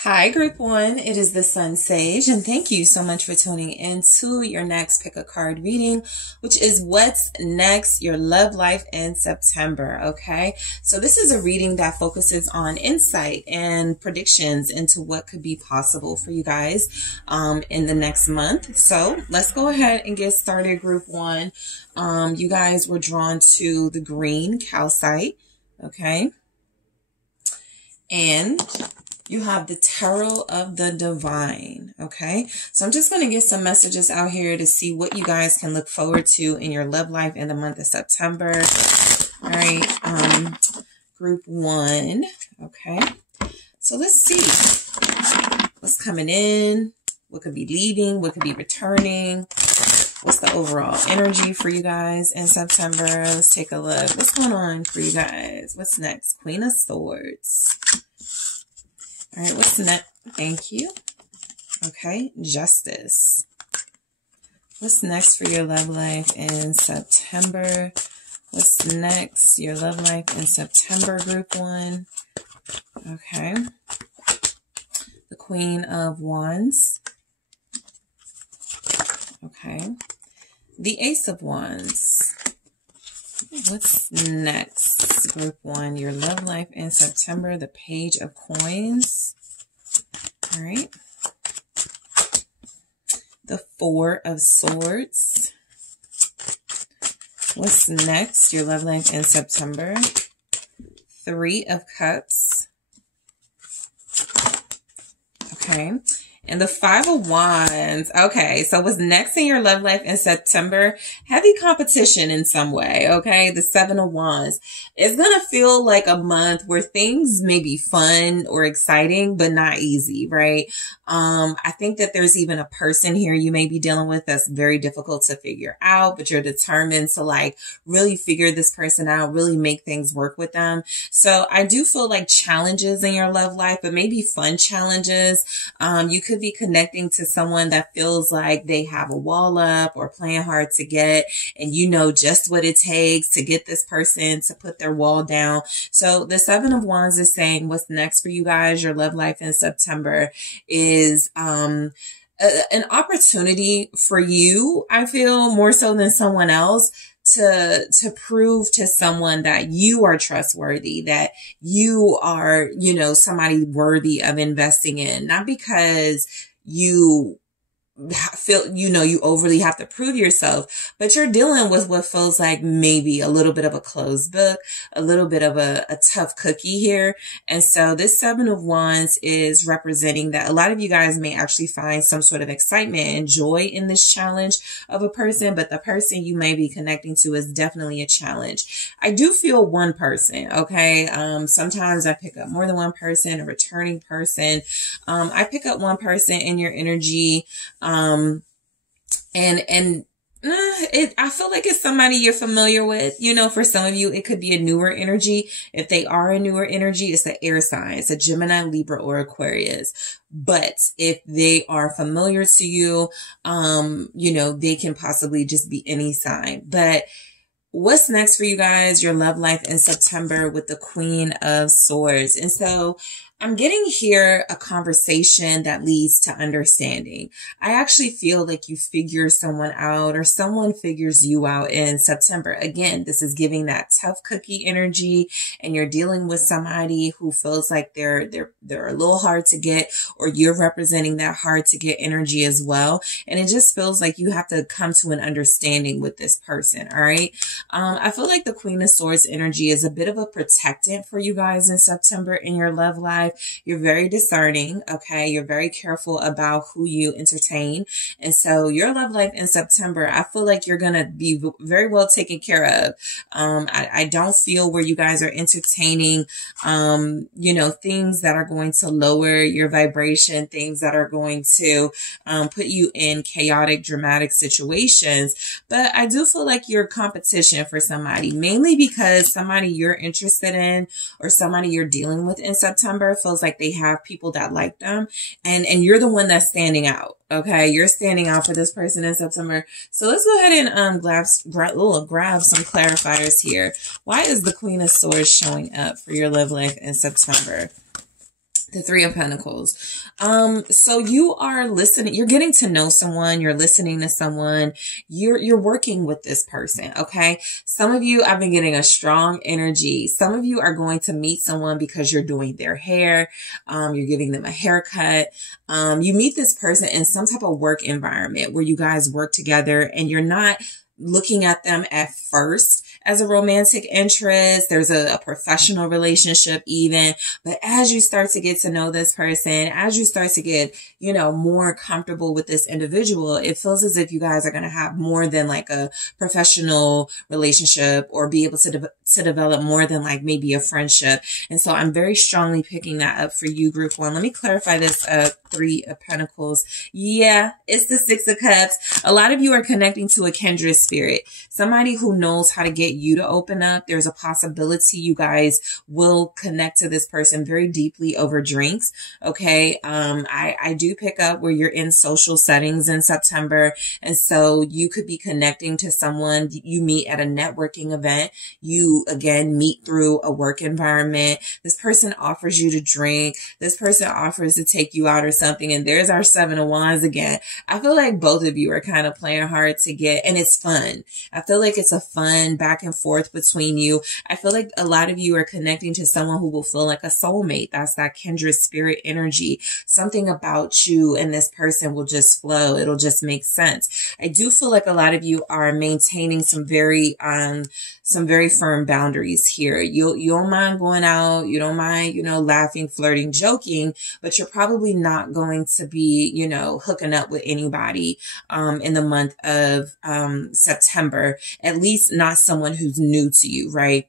Hi, Group 1. It is the SunSage, and thank you so much for tuning in to your next pick a card reading, which is what's next, your love life in September, okay? So this is a reading that focuses on insight and predictions into what could be possible for you guys in the next month. So let's go ahead and get started, Group 1. You guys were drawn to the green calcite, okay? And you have the Tarot of the Divine, okay? So I'm just going to get some messages out here to see what you guys can look forward to in your love life in the month of September. All right, Group 1, okay? So let's see what's coming in, what could be leaving, what could be returning. What's the overall energy for you guys in September? Let's take a look. What's going on for you guys? What's next? Queen of Swords. All right, what's next? Thank you. Okay, Justice. What's next for your love life in September? What's next? Your love life in September, Group 1. Okay. The Queen of Wands. Okay. The Ace of Wands. What's next, Group 1? Your love life in September. The Page of Coins. All right. The Four of Swords. What's next? Your love life in September. Three of Cups. Okay. And the Five of Wands. Okay, so what's next in your love life in September? Heavy competition in some way, okay? The Seven of Wands. It's going to feel like a month where things may be fun or exciting, but not easy, right? I think that there's even a person here you may be dealing with that's very difficult to figure out, but you're determined to like really figure this person out, really make things work with them. So I do feel like challenges in your love life, but maybe fun challenges. You could be connecting to someone that feels like they have a wall up or playing hard to get, and you know just what it takes to get this person to put their wall down. So the Seven of Wands is saying what's next for you guys, your love life in September, is an opportunity for you, I feel, more so than someone else, to prove to someone that you are trustworthy, that you are, you know, somebody worthy of investing in, not because you feel, you know, you overly have to prove yourself, but you're dealing with what feels like maybe a little bit of a closed book, a little bit of a tough cookie here. And so this Seven of Wands is representing that a lot of you guys may actually find some sort of excitement and joy in this challenge of a person, but the person you may be connecting to is definitely a challenge. I do feel one person, okay? Sometimes I pick up more than one person, a returning person. I pick up one person in your energy. I feel like it's somebody you're familiar with. You know, for some of you, it could be a newer energy. If they are a newer energy, it's the air sign. It's a Gemini, Libra, or Aquarius. But if they are familiar to you, you know, they can possibly just be any sign. But what's next for you guys, your love life in September with the Queen of Swords? And so I'm getting here a conversation that leads to understanding. I actually feel like you figure someone out or someone figures you out in September. Again, this is giving that tough cookie energy, and you're dealing with somebody who feels like they're a little hard to get, or you're representing that hard to get energy as well. And it just feels like you have to come to an understanding with this person. All right. I feel like the Queen of Swords energy is a bit of a protectant for you guys in September in your love life. You're very discerning, okay? You're very careful about who you entertain. And so your love life in September, I feel like you're going to be very well taken care of. I don't feel where you guys are entertaining, you know, things that are going to lower your vibration, things that are going to put you in chaotic, dramatic situations. But I do feel like you're competition for somebody, mainly because somebody you're interested in or somebody you're dealing with in September feels like they have people that like them, and you're the one that's standing out. Okay, you're standing out for this person in September. So let's go ahead and grab some clarifiers here. Why is the Queen of Swords showing up for your love life in September? The Three of Pentacles. So you are listening, you're getting to know someone, you're listening to someone, you're working with this person, okay? Some of you, I've been getting a strong energy. Some of you are going to meet someone because you're doing their hair, you're giving them a haircut. You meet this person in some type of work environment where you guys work together and you're not looking at them at first as a romantic interest. There's a professional relationship even. But as you start to get to know this person, as you start to get, you know, more comfortable with this individual, it feels as if you guys are going to have more than like a professional relationship or be able to develop more than like maybe a friendship. And so I'm very strongly picking that up for you, group one. Let me clarify this Three of Pentacles. Yeah, it's the Six of Cups. A lot of you are connecting to a kindred spirit, somebody who knows how to get you to open up. There's a possibility you guys will connect to this person very deeply over drinks. Okay. I do pick up where you're in social settings in September. And so you could be connecting to someone you meet at a networking event. You again meet through a work environment. This person offers you to drink. This person offers to take you out or something. And there's our Seven of Wands again. I feel like both of you are kind of playing hard to get, and it's fun. I feel like it's a fun back and forth between you. I feel like a lot of you are connecting to someone who will feel like a soulmate. That's that kindred spirit energy. Something about you and this person will just flow. It'll just make sense. I do feel like a lot of you are maintaining some very firm boundaries here. You don't mind going out. You don't mind, you know, laughing, flirting, joking, but you're probably not going to be, you know, hooking up with anybody, in the month of, September, at least not someone who's new to you, right?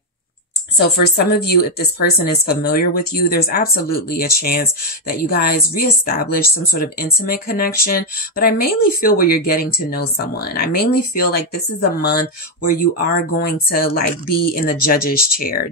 So for some of you, if this person is familiar with you, there's absolutely a chance that you guys reestablish some sort of intimate connection. But I mainly feel where you're getting to know someone. I mainly feel like this is a month where you are going to like be in the judge's chair,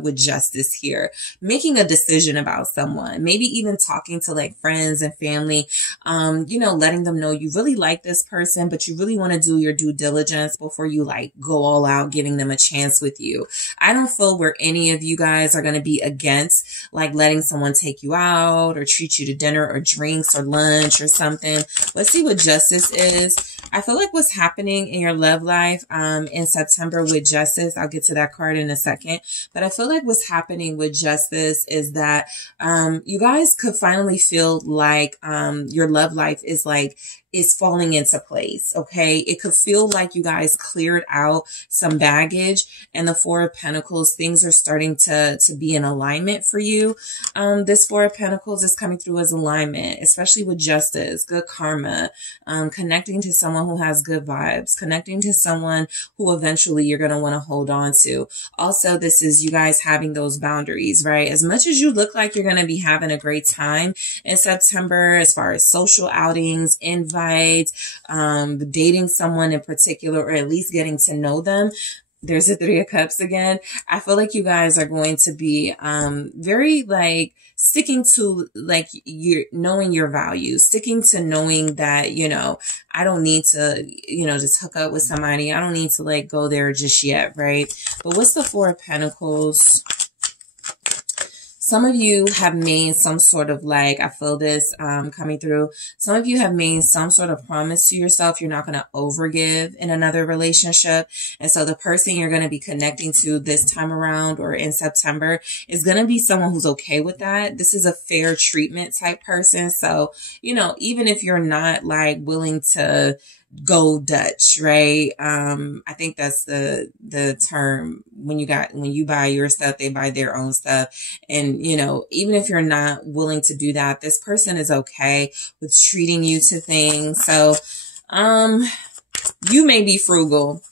with justice here, making a decision about someone, maybe even talking to like friends and family, you know, letting them know you really like this person, but you really want to do your due diligence before you like go all out, giving them a chance with you. I don't feel where any of you guys are going to be against like letting someone take you out or treat you to dinner or drinks or lunch or something. Let's see what justice is. I feel like what's happening in your love life in September with justice, I'll get to that card in a second, but I feel like what's happening with justice is that you guys could finally feel like your love life is falling into place. Okay. It could feel like you guys cleared out some baggage, and the Four of Pentacles, things are starting to be in alignment for you. This Four of Pentacles is coming through as alignment, especially with justice, good karma, connecting to someone who has good vibes, connecting to someone who eventually you're going to want to hold on to. Also, this is you guys having those boundaries, right? As much as you look like you're going to be having a great time in September, as far as social outings, invites, dating someone in particular, or at least getting to know them. There's the Three of Cups again. I feel like you guys are going to be very like sticking to like knowing your values, sticking to knowing that, you know, I don't need to, you know, just hook up with somebody. I don't need to like go there just yet, right? But what's the Four of Pentacles? Some of you have made some sort of like, I feel this coming through. Some of you have made some sort of promise to yourself you're not going to overgive in another relationship. And so the person you're going to be connecting to this time around or in September is going to be someone who's okay with that. This is a fair treatment type person. So, you know, even if you're not like willing to go Dutch, right? I think that's the term when you buy your stuff, they buy their own stuff. And, you know, even if you're not willing to do that, this person is okay with treating you to things. So, you may be frugal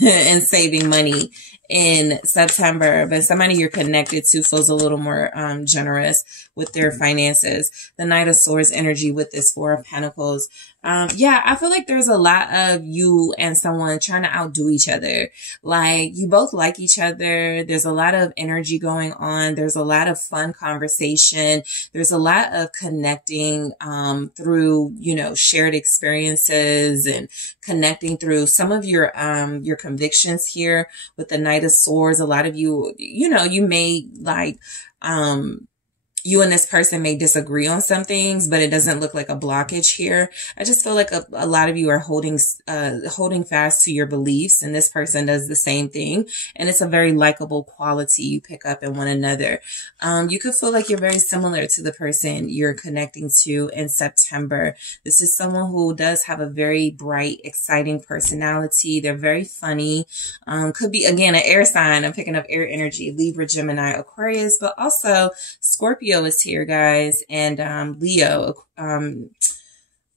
and saving money in September, but somebody you're connected to feels a little more generous with their finances. The Knight of Swords energy with this Four of Pentacles. Yeah, I feel like there's a lot of you and someone trying to outdo each other. Like you both like each other. There's a lot of energy going on. There's a lot of fun conversation. There's a lot of connecting through, you know, shared experiences and connecting through some of your convictions here with the Knight of Swords. A lot of you, you know, you may like you and this person may disagree on some things, but it doesn't look like a blockage here. I just feel like a lot of you are holding fast to your beliefs, and this person does the same thing. And it's a very likable quality you pick up in one another. You could feel like you're very similar to the person you're connecting to in September. This is someone who does have a very bright, exciting personality. They're very funny. Could be, again, an air sign. I'm picking up air energy, Libra, Gemini, Aquarius, but also Scorpio is here, guys, and Leo,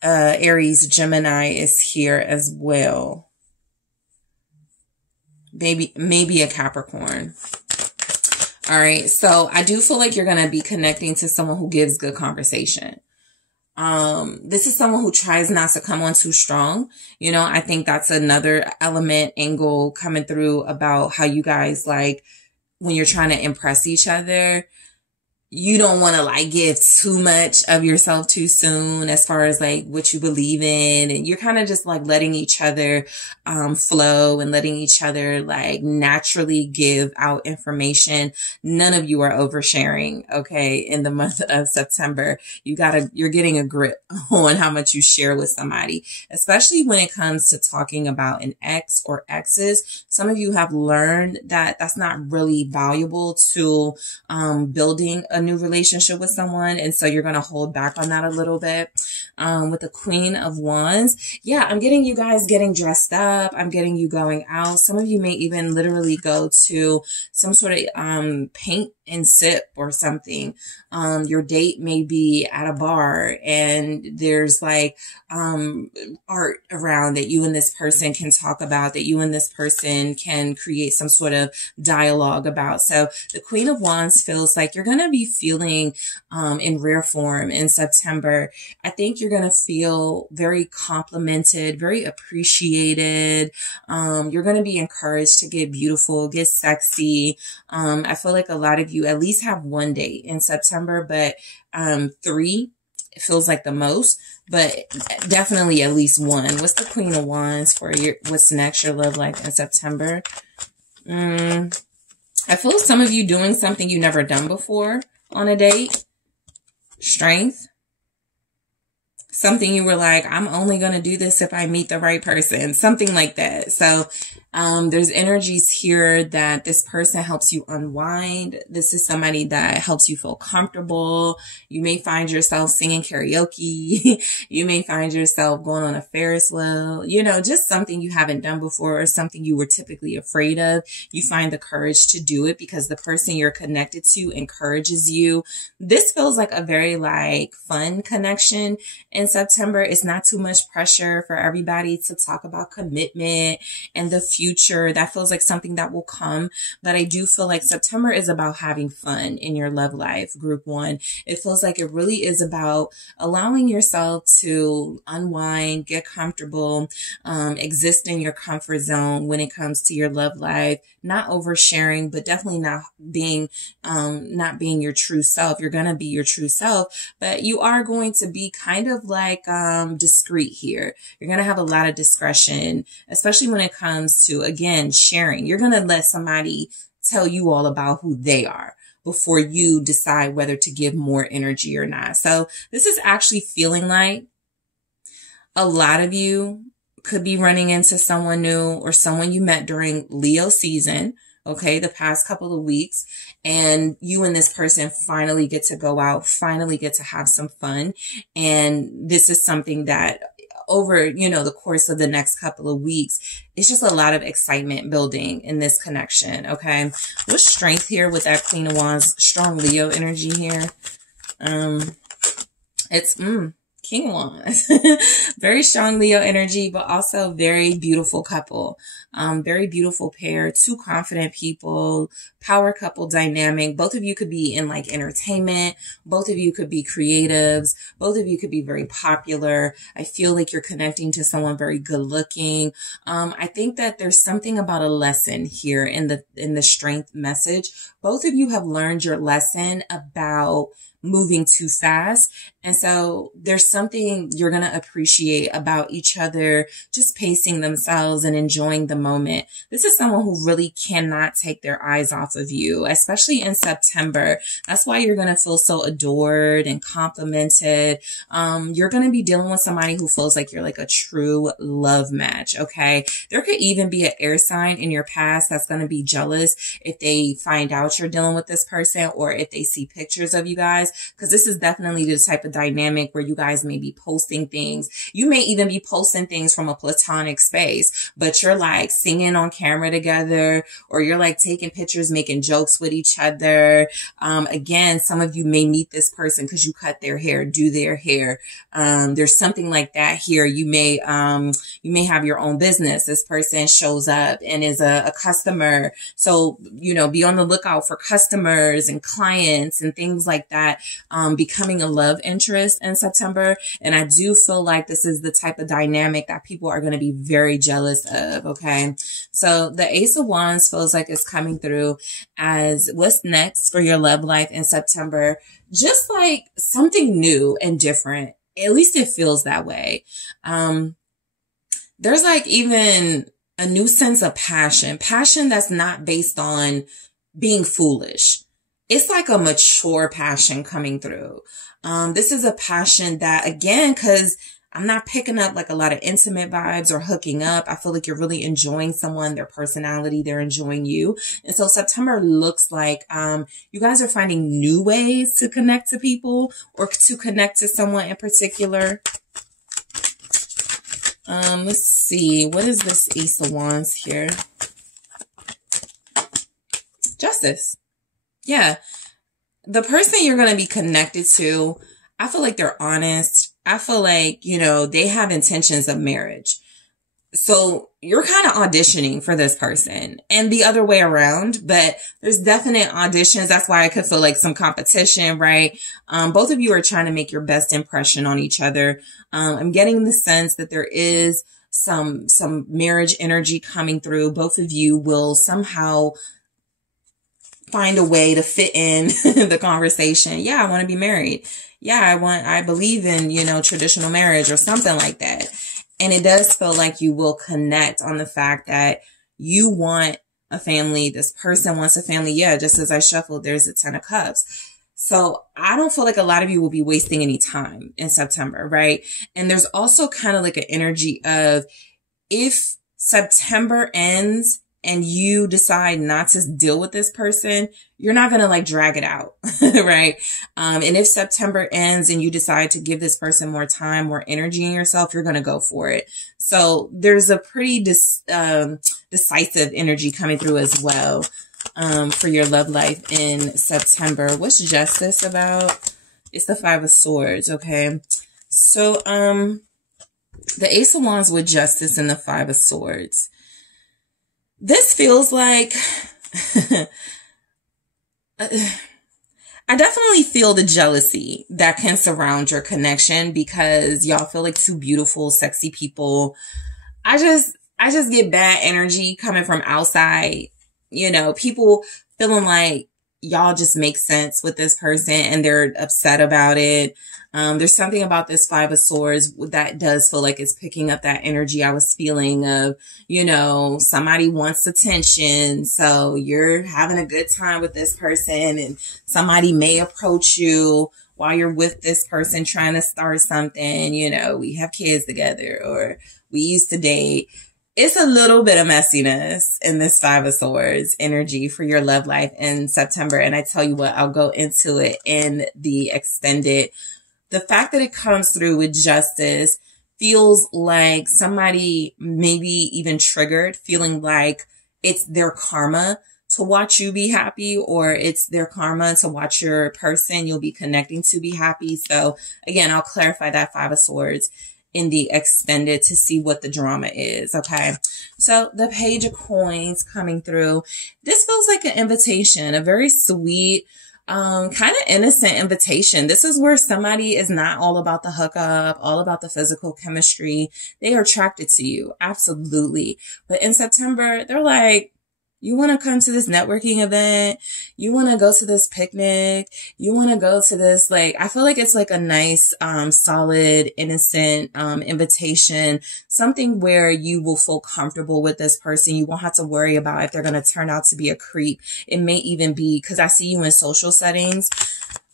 Aries, Gemini is here as well. Maybe a Capricorn. All right, so I do feel like you're going to be connecting to someone who gives good conversation. This is someone who tries not to come on too strong. You know, I think that's another angle coming through about how you guys, like, when you're trying to impress each other, you don't want to like give too much of yourself too soon as far as like what you believe in. And you're kind of just like letting each other flow and letting each other like naturally give out information. None of you are oversharing. Okay. In the month of September, you're getting a grip on how much you share with somebody, especially when it comes to talking about an ex or exes. Some of you have learned that that's not really valuable to building a new relationship with someone. And so you're going to hold back on that a little bit. With the Queen of Wands. Yeah, I'm getting you guys getting dressed up. I'm getting you going out. Some of you may even literally go to some sort of paint and sip or something. Your date may be at a bar and there's like art around that you and this person can talk about, that you and this person can create some sort of dialogue about. So the Queen of Wands feels like you're going to be feeling in rare form in September. I think you're going to feel very complimented, very appreciated. You're going to be encouraged to get beautiful, get sexy. I feel like a lot of you at least have one date in September, but 3 it feels like the most, but definitely at least one. What's the Queen of Wands for what's next, your love life in September? I feel some of you doing something you never done before on a date. Strength. Something you were like, I'm only going to do this if I meet the right person. Something like that. So there's energies here that this person helps you unwind. This is somebody that helps you feel comfortable. You may find yourself singing karaoke. You may find yourself going on a Ferris wheel, you know, just something you haven't done before or something you were typically afraid of. You find the courage to do it because the person you're connected to encourages you. This feels like a very like fun connection in September. It's not too much pressure for everybody to talk about commitment and the future. That feels like something that will come, but I do feel like September is about having fun in your love life, group 1. It feels like it really is about allowing yourself to unwind, get comfortable, exist in your comfort zone when it comes to your love life, not oversharing, but definitely not being your true self. You're going to be your true self, but you are going to be kind of like discreet here. You're going to have a lot of discretion, especially when it comes to, again, sharing. You're going to let somebody tell you all about who they are before you decide whether to give more energy or not. So this is actually feeling like a lot of you could be running into someone new or someone you met during Leo season, okay, the past couple of weeks, and you and this person finally get to go out, finally get to have some fun. And this is something that over, you know, the course of the next couple of weeks, it's just a lot of excitement building in this connection. Okay. What's strength here with that Queen of Wands? Strong Leo energy here. It's, King of Wands. Very strong Leo energy, but also very beautiful couple. Very beautiful pair, 2 confident people, power couple dynamic. Both of you could be in like entertainment. Both of you could be creatives. Both of you could be very popular. I feel like you're connecting to someone very good looking. I think that there's something about a lesson here in the strength message. Both of you have learned your lesson about moving too fast And so there's something you're going to appreciate about each other, just pacing themselves and enjoying the moment. This is someone who really cannot take their eyes off of you, especially in September. That's why you're going to feel so adored and complimented. You're going to be dealing with somebody who feels like you're like a true love match. Okay. There could even be an air sign in your past that's going to be jealous if they find out you're dealing with this person, or if they see pictures of you guys, because this is definitely the type of dynamic where you guys may be posting things. You may even be posting things from a platonic space, but you're like singing on camera together, or you're like taking pictures, making jokes with each other. Again, some of you may meet this person because you cut their hair, do their hair. There's something like that here. You may have your own business. This person shows up and is a customer. So, be on the lookout for customers and clients and things like that, becoming a love interest in September. And I do feel like this is the type of dynamic that people are going to be very jealous of. Okay. So the Ace of Wands feels like it's coming through as what's next for your love life in September. Just like something new and different. At least it feels that way. There's like even a new sense of passion that's not based on being foolish. It's like a mature passion coming through. This is a passion that, again, because I'm not picking up like a lot of intimate vibes or hooking up. I feel like you're really enjoying someone, their personality, they're enjoying you. And so September looks like you guys are finding new ways to connect to people or to connect to someone in particular. Let's see. What is this Ace of Wands here? Justice. Yeah. The person you're going to be connected to, I feel like they're honest. I feel like, they have intentions of marriage. So you're kind of auditioning for this person and the other way around, but there's definite auditions. That's why I could feel like some competition, right? Both of you are trying to make your best impression on each other. I'm getting the sense that there is some marriage energy coming through. Both of you will somehow find a way to fit in the conversation. Yeah, I want to be married. Yeah, I believe in, traditional marriage or something like that. And it does feel like you will connect on the fact that you want a family. This person wants a family. Yeah, just as I shuffled, there's a 10 of cups. So I don't feel like a lot of you will be wasting any time in September, right? And there's also kind of like an energy of if September ends and you decide not to deal with this person, you're not going to like drag it out, right? And if September ends and you decide to give this person more time, more energy in yourself, you're going to go for it. So there's a pretty decisive energy coming through as well, for your love life in September. What's justice about? It's the 5 of Swords. Okay. So, the Ace of Wands with justice and the 5 of Swords. This feels like, I definitely feel the jealousy that can surround your connection because y'all feel like two beautiful, sexy people. I just get bad energy coming from outside, people feeling like y'all just make sense with this person and they're upset about it. There's something about this 5 of Swords that does feel like it's picking up that energy I was feeling of, somebody wants attention. So you're having a good time with this person and somebody may approach you while you're with this person trying to start something, we have kids together or we used to date. It's a little bit of messiness in this 5 of Swords energy for your love life in September. And I tell you what, I'll go into it in the extended. The fact that it comes through with justice feels like somebody maybe even triggered, feeling like it's their karma to watch you be happy, or it's their karma to watch your person you'll be connecting to be happy. So again, I'll clarify that 5 of Swords in the extended to see what the drama is. Okay. So the Page of Coins coming through. This feels like an invitation, a very sweet, kind of innocent invitation. This is where somebody is not all about the hookup, all about the physical chemistry. They are attracted to you. Absolutely. But in September, they're like, You want to come to this networking event. You want to go to this picnic. You want to go to this, like, I feel like it's like a nice, solid, innocent, invitation, something where you will feel comfortable with this person. You won't have to worry about if they're going to turn out to be a creep. It may even be, because I see you in social settings.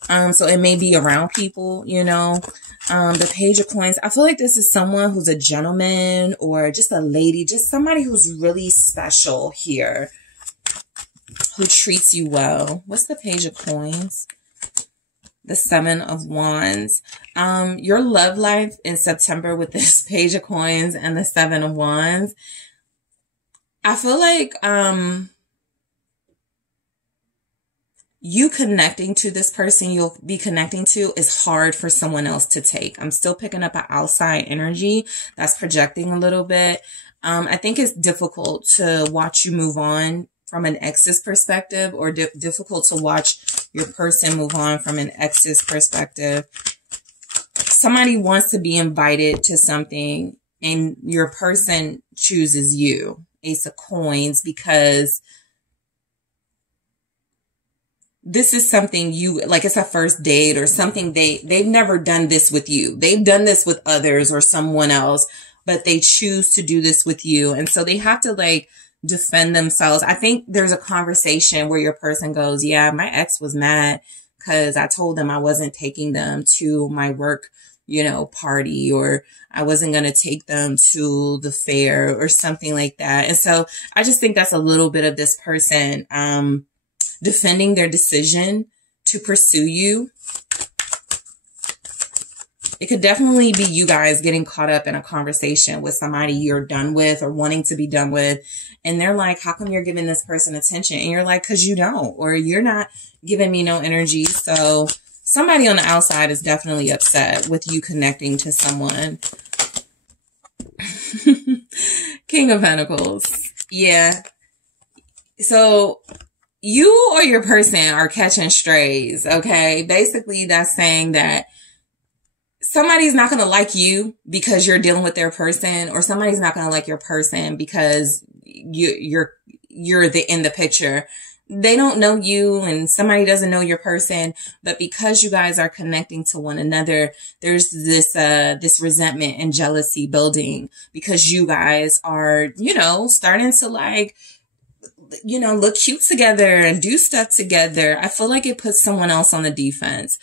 So it may be around people, you know. The Page of Coins. I feel like this is someone who's a gentleman or just a lady, just somebody who's really special here, who treats you well. What's the Page of Coins? The Seven of Wands. Your love life in September with this Page of Coins and the Seven of Wands. I feel like, you connecting to this person you'll be connecting to is hard for someone else to take. I'm still picking up an outside energy that's projecting a little bit. I think it's difficult to watch you move on from an ex's perspective, or difficult to watch your person move on from an ex's perspective. Somebody wants to be invited to something and your person chooses you, Ace of Coins, because this is something you, like, it's a first date or something. They've never done this with you. They've done this with others or someone else, but they choose to do this with you. And so they have to, like, defend themselves. I think there's a conversation where your person goes, yeah, my ex was mad because I told them I wasn't taking them to my work, you know, party, or I wasn't going to take them to the fair or something like that. And so I just think that's a little bit of this person, defending their decision to pursue you. It could definitely be you guys getting caught up in a conversation with somebody you're done with or wanting to be done with. And they're like, how come you're giving this person attention? And you're like, because you don't, or you're not giving me no energy. So somebody on the outside is definitely upset with you connecting to someone. King of Pentacles. Yeah. So you or your person are catching strays, okay? Basically, that's saying that somebody's not going to like you because you're dealing with their person, or somebody's not going to like your person because you're in the picture. They don't know you, and somebody doesn't know your person, but because you guys are connecting to one another, there's this resentment and jealousy building because you guys are, you know, starting to, like, you know, look cute together and do stuff together. I feel like it puts someone else on the defense.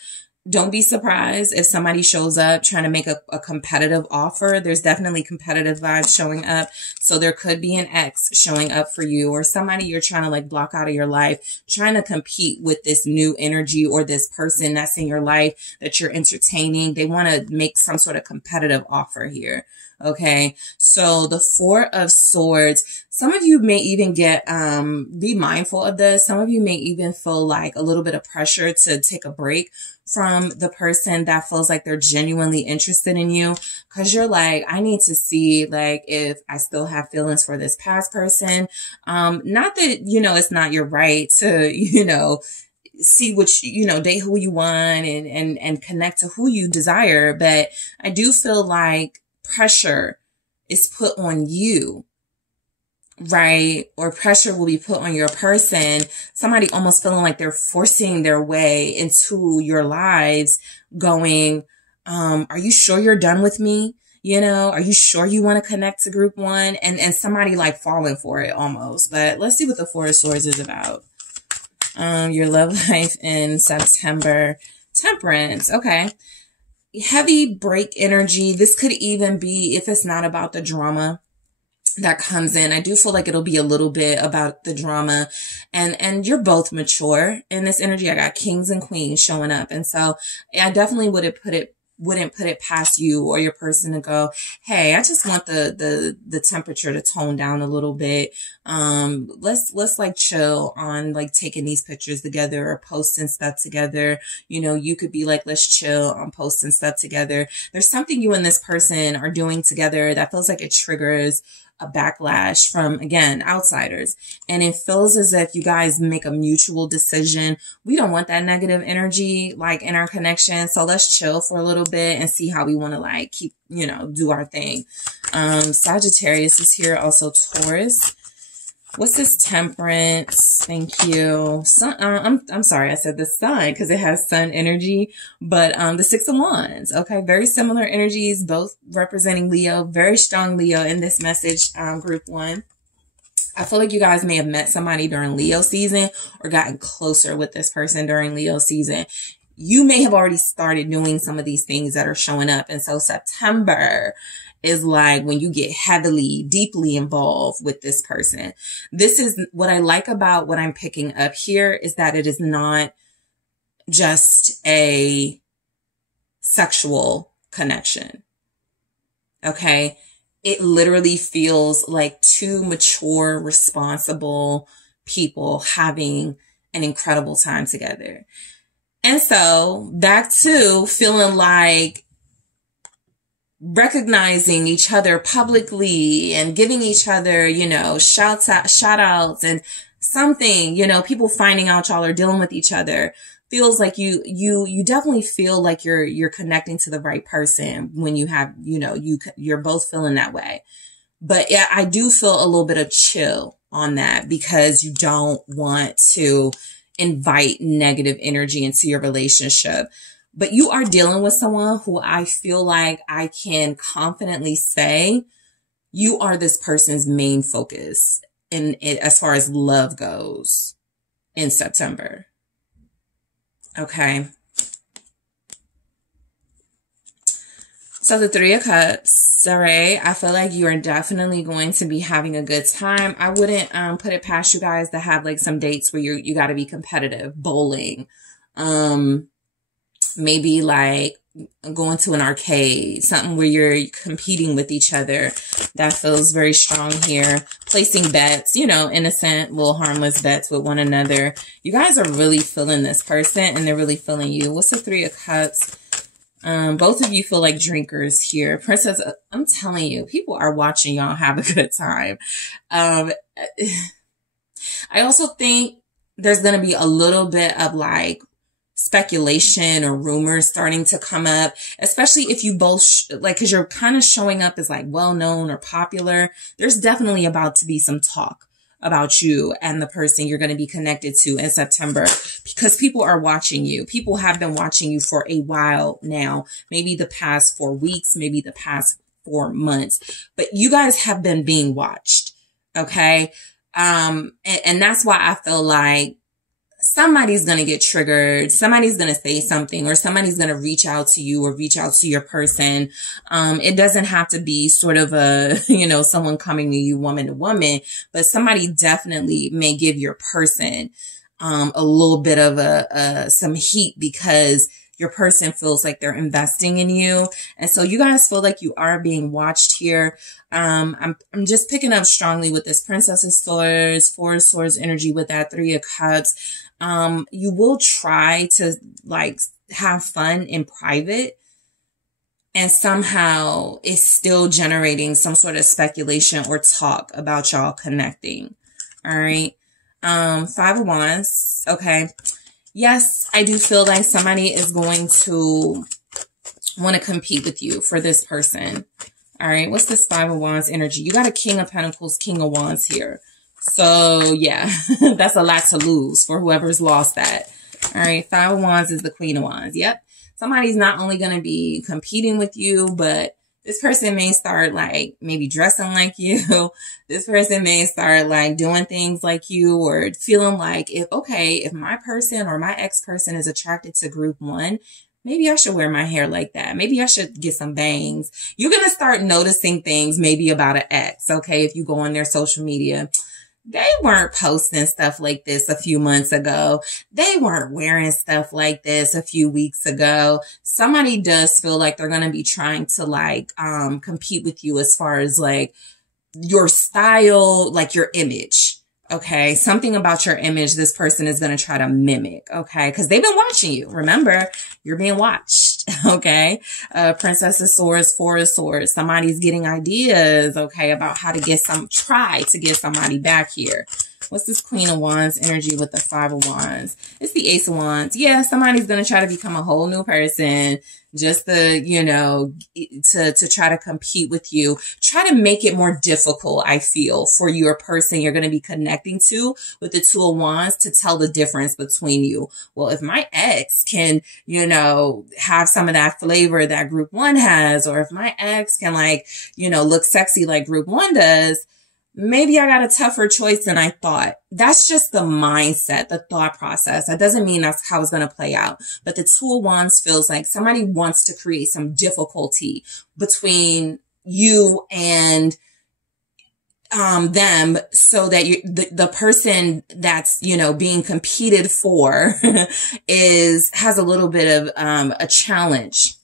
Don't be surprised if somebody shows up trying to make a competitive offer. There's definitely competitive vibes showing up. So there could be an ex showing up for you, or somebody you're trying to, like, block out of your life, trying to compete with this new energy or this person that's in your life that you're entertaining. They want to make some sort of competitive offer here. Okay. So the Four of Swords, some of you may even get, be mindful of this. Some of you may even feel like a little bit of pressure to take a break from the person that feels like they're genuinely interested in you. Cause you're like, I need to see, like, if I still have feelings for this past person. Not that, you know, it's not your right to, you know, see which, you know, date who you want and connect to who you desire. But I do feel like pressure is put on you, right? Or pressure will be put on your person. Somebody almost feeling like they're forcing their way into your lives, going, are you sure you're done with me? You know, are you sure you want to connect to group one? And somebody, like, falling for it almost. But let's see what the Four of Swords is about. Your love life in September. Temperance. Okay. Heavy break energy. This could even be, if it's not about the drama that comes in, I do feel like it'll be a little bit about the drama, and you're both mature in this energy. I got kings and queens showing up. And so I definitely wouldn't put it past you or your person to go, hey, I just want the temperature to tone down a little bit. Let's like chill on, like, taking these pictures together or posting stuff together. You know, you could be like, let's chill on posting stuff together. There's something you and this person are doing together that feels like it triggers a backlash from, again, outsiders. And it feels as if you guys make a mutual decision. We don't want that negative energy, like, in our connection. So let's chill for a little bit and see how we want to, like, keep, you know, do our thing. Sagittarius is here. Also Taurus. What's this? Temperance. Thank you. Sun, I'm sorry, I said the sun because it has sun energy, but the Six of Wands. Okay, very similar energies, both representing Leo. Very strong Leo in this message, group 1. I feel like you guys may have met somebody during Leo season or gotten closer with this person during Leo season. You may have already started doing some of these things that are showing up. And so September is like when you get heavily, deeply involved with this person. This is what I like about what I'm picking up here is that it is not just a sexual connection. Okay. It literally feels like two mature, responsible people having an incredible time together. And so back to feeling like recognizing each other publicly and giving each other, you know, shout outs and something, you know, people finding out y'all are dealing with each other feels like you definitely feel like you're connecting to the right person when you have, you know, you're both feeling that way. But yeah, I do feel a little bit of chill on that because you don't want to invite negative energy into your relationship. But you are dealing with someone who I feel like I can confidently say you are this person's main focus in it as far as love goes in September. Okay. So the Three of Cups, all right, I feel like you are definitely going to be having a good time. I wouldn't put it past you guys to have like some dates where you got to be competitive, bowling, maybe like going to an arcade, something where you're competing with each other. That feels very strong here. Placing bets, you know, innocent, little harmless bets with one another. You guys are really feeling this person and they're really feeling you. What's the Three of Cups? Both of you feel like drinkers here. Princess, I'm telling you, people are watching y'all have a good time. I also think there's going to be a little bit of like speculation or rumors starting to come up, especially if you both like, cause you're kind of showing up as like well-known or popular. There's definitely about to be some talk about you and the person you're going to be connected to in September because people are watching you. People have been watching you for a while now, maybe the past 4 weeks, maybe the past 4 months, but you guys have been being watched. Okay. And that's why I feel like somebody's going to get triggered. Somebody's going to say something or somebody's going to reach out to you or reach out to your person. It doesn't have to be sort of a, you know, someone coming to you woman to woman, but somebody definitely may give your person, a little bit of some heat because your person feels like they're investing in you. And so you guys feel like you are being watched here. I'm just picking up strongly with this Princess of Swords, Four of Swords energy with that Three of Cups. You will try to like have fun in private and somehow it's still generating some sort of speculation or talk about y'all connecting. All right. Five of Wands. Okay. Yes, I do feel like somebody is going to want to compete with you for this person. All right. What's this Five of Wands energy? You got a King of Pentacles, King of Wands here. So yeah, that's a lot to lose for whoever's lost that. All right. Five of Wands is the Queen of Wands. Yep. Somebody's not only going to be competing with you, but this person may start like maybe dressing like you. This person may start like doing things like you or feeling like if my person or my ex-person is attracted to group one, maybe I should wear my hair like that. Maybe I should get some bangs. You're going to start noticing things maybe about an ex. Okay. If you go on their social media, they weren't posting stuff like this a few months ago. They weren't wearing stuff like this a few weeks ago. Somebody does feel like they're going to be trying to like, compete with you as far as like your style, like your image. Okay. Something about your image, this person is going to try to mimic. Okay. Cause they've been watching you. Remember, you're being watched. Okay. Princess of Swords, Four of Swords. Somebody's getting ideas. Okay. About how to try to get somebody back here. What's this Queen of Wands energy with the Five of Wands? It's the Ace of Wands. Yeah, somebody's going to try to become a whole new person just to, you know, to try to compete with you. Try to make it more difficult, I feel, for your person you're going to be connecting to with the Two of Wands to tell the difference between you. Well, if my ex can, you know, have some of that flavor that Group 1 has, or if my ex can, like, you know, look sexy like Group 1 does, maybe I got a tougher choice than I thought. That's just the mindset, the thought process. That doesn't mean that's how it's going to play out. But the Two of Wands feels like somebody wants to create some difficulty between you and them, so that the person that's, you know, being competed for has a little bit of a challenge.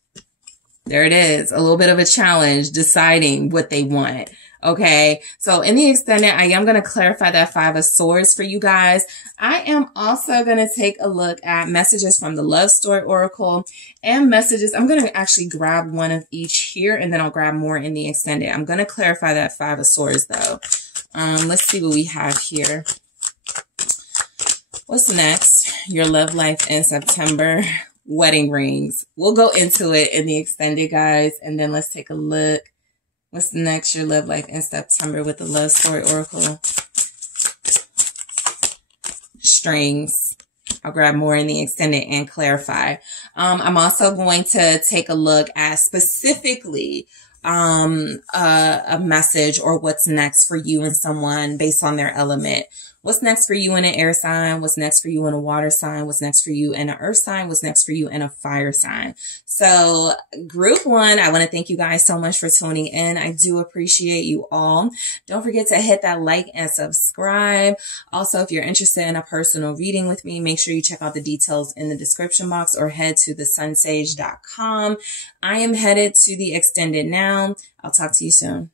There it is, a little bit of a challenge deciding what they want. Okay, so in the extended, I am going to clarify that Five of Swords for you guys. I am also going to take a look at messages from the Love Story Oracle and messages. I'm going to actually grab one of each here, and then I'll grab more in the extended. I'm going to clarify that Five of Swords, though. Let's see what we have here. What's next? Your love life in September. Wedding rings. We'll go into it in the extended, guys, and then let's take a look. What's next? Your love life in September with the Love Story Oracle. Strings. I'll grab more in the extended and clarify. I'm also going to take a look at specifically a message or what's next for you and someone based on their element. What's next for you in an air sign? What's next for you in a water sign? What's next for you in an earth sign? What's next for you in a fire sign? So Group 1, I want to thank you guys so much for tuning in. I do appreciate you all. Don't forget to hit that like and subscribe. Also, if you're interested in a personal reading with me, make sure you check out the details in the description box or head to TheSunSage.com. I am headed to the extended now. I'll talk to you soon.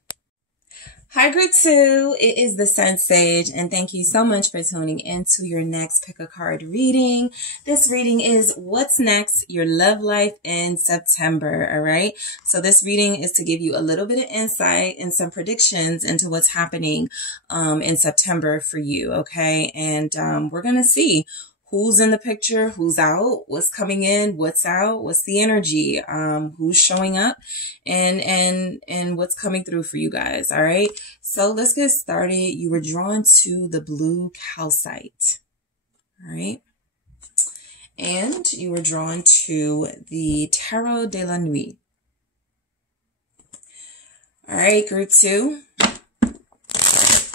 Hi, Group 2. It is the SunSage, and thank you so much for tuning in to your next pick a card reading. This reading is what's next, your love life in September. All right. So this reading is to give you a little bit of insight and some predictions into what's happening in September for you. Okay. And we're going to see who's in the picture, who's out, what's coming in, what's out, what's the energy, who's showing up, and what's coming through for you guys. All right. So let's get started. You were drawn to the blue calcite. All right. And you were drawn to the Tarot de la Nuit. All right, Group 2.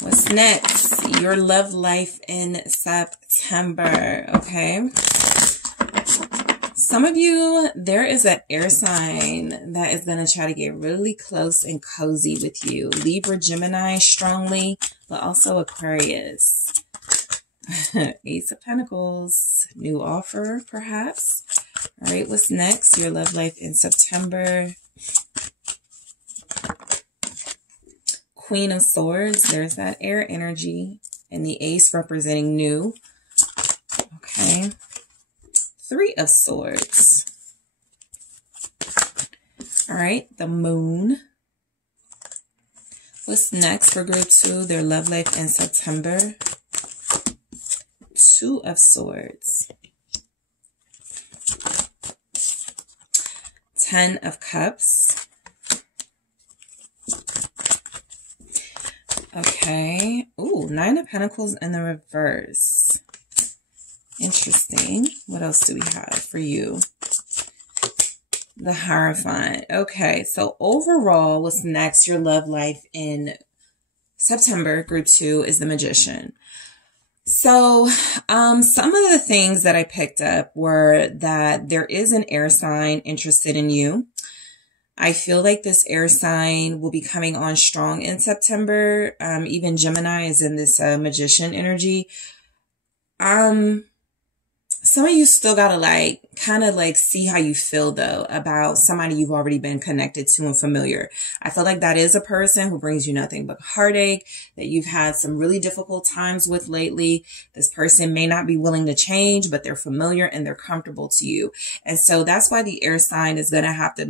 What's next? Your love life in September, okay? Some of you, there is an air sign that is going to try to get really close and cozy with you. Libra, Gemini, strongly, but also Aquarius. Ace of Pentacles, new offer, perhaps. All right, what's next? Your love life in September. Queen of Swords, there's that air energy, and the Ace representing new. Okay. Three of Swords. All right, the Moon. What's next for Group 2? Their love life in September. Two of Swords. 10 of Cups. Okay. Ooh, 9 of Pentacles in the reverse. Interesting. What else do we have for you? The Hierophant. Okay. So overall, what's next? Your love life in September, Group 2, is the Magician. So, some of the things that I picked up were that there is an air sign interested in you. I feel like this air sign will be coming on strong in September. Even Gemini is in this Magician energy. Some of you still gotta kind of see how you feel though about somebody you've already been connected to and familiar. I feel like that is a person who brings you nothing but heartache, that you've had some really difficult times with lately. This person may not be willing to change, but they're familiar and they're comfortable to you. And so that's why the air sign is gonna have to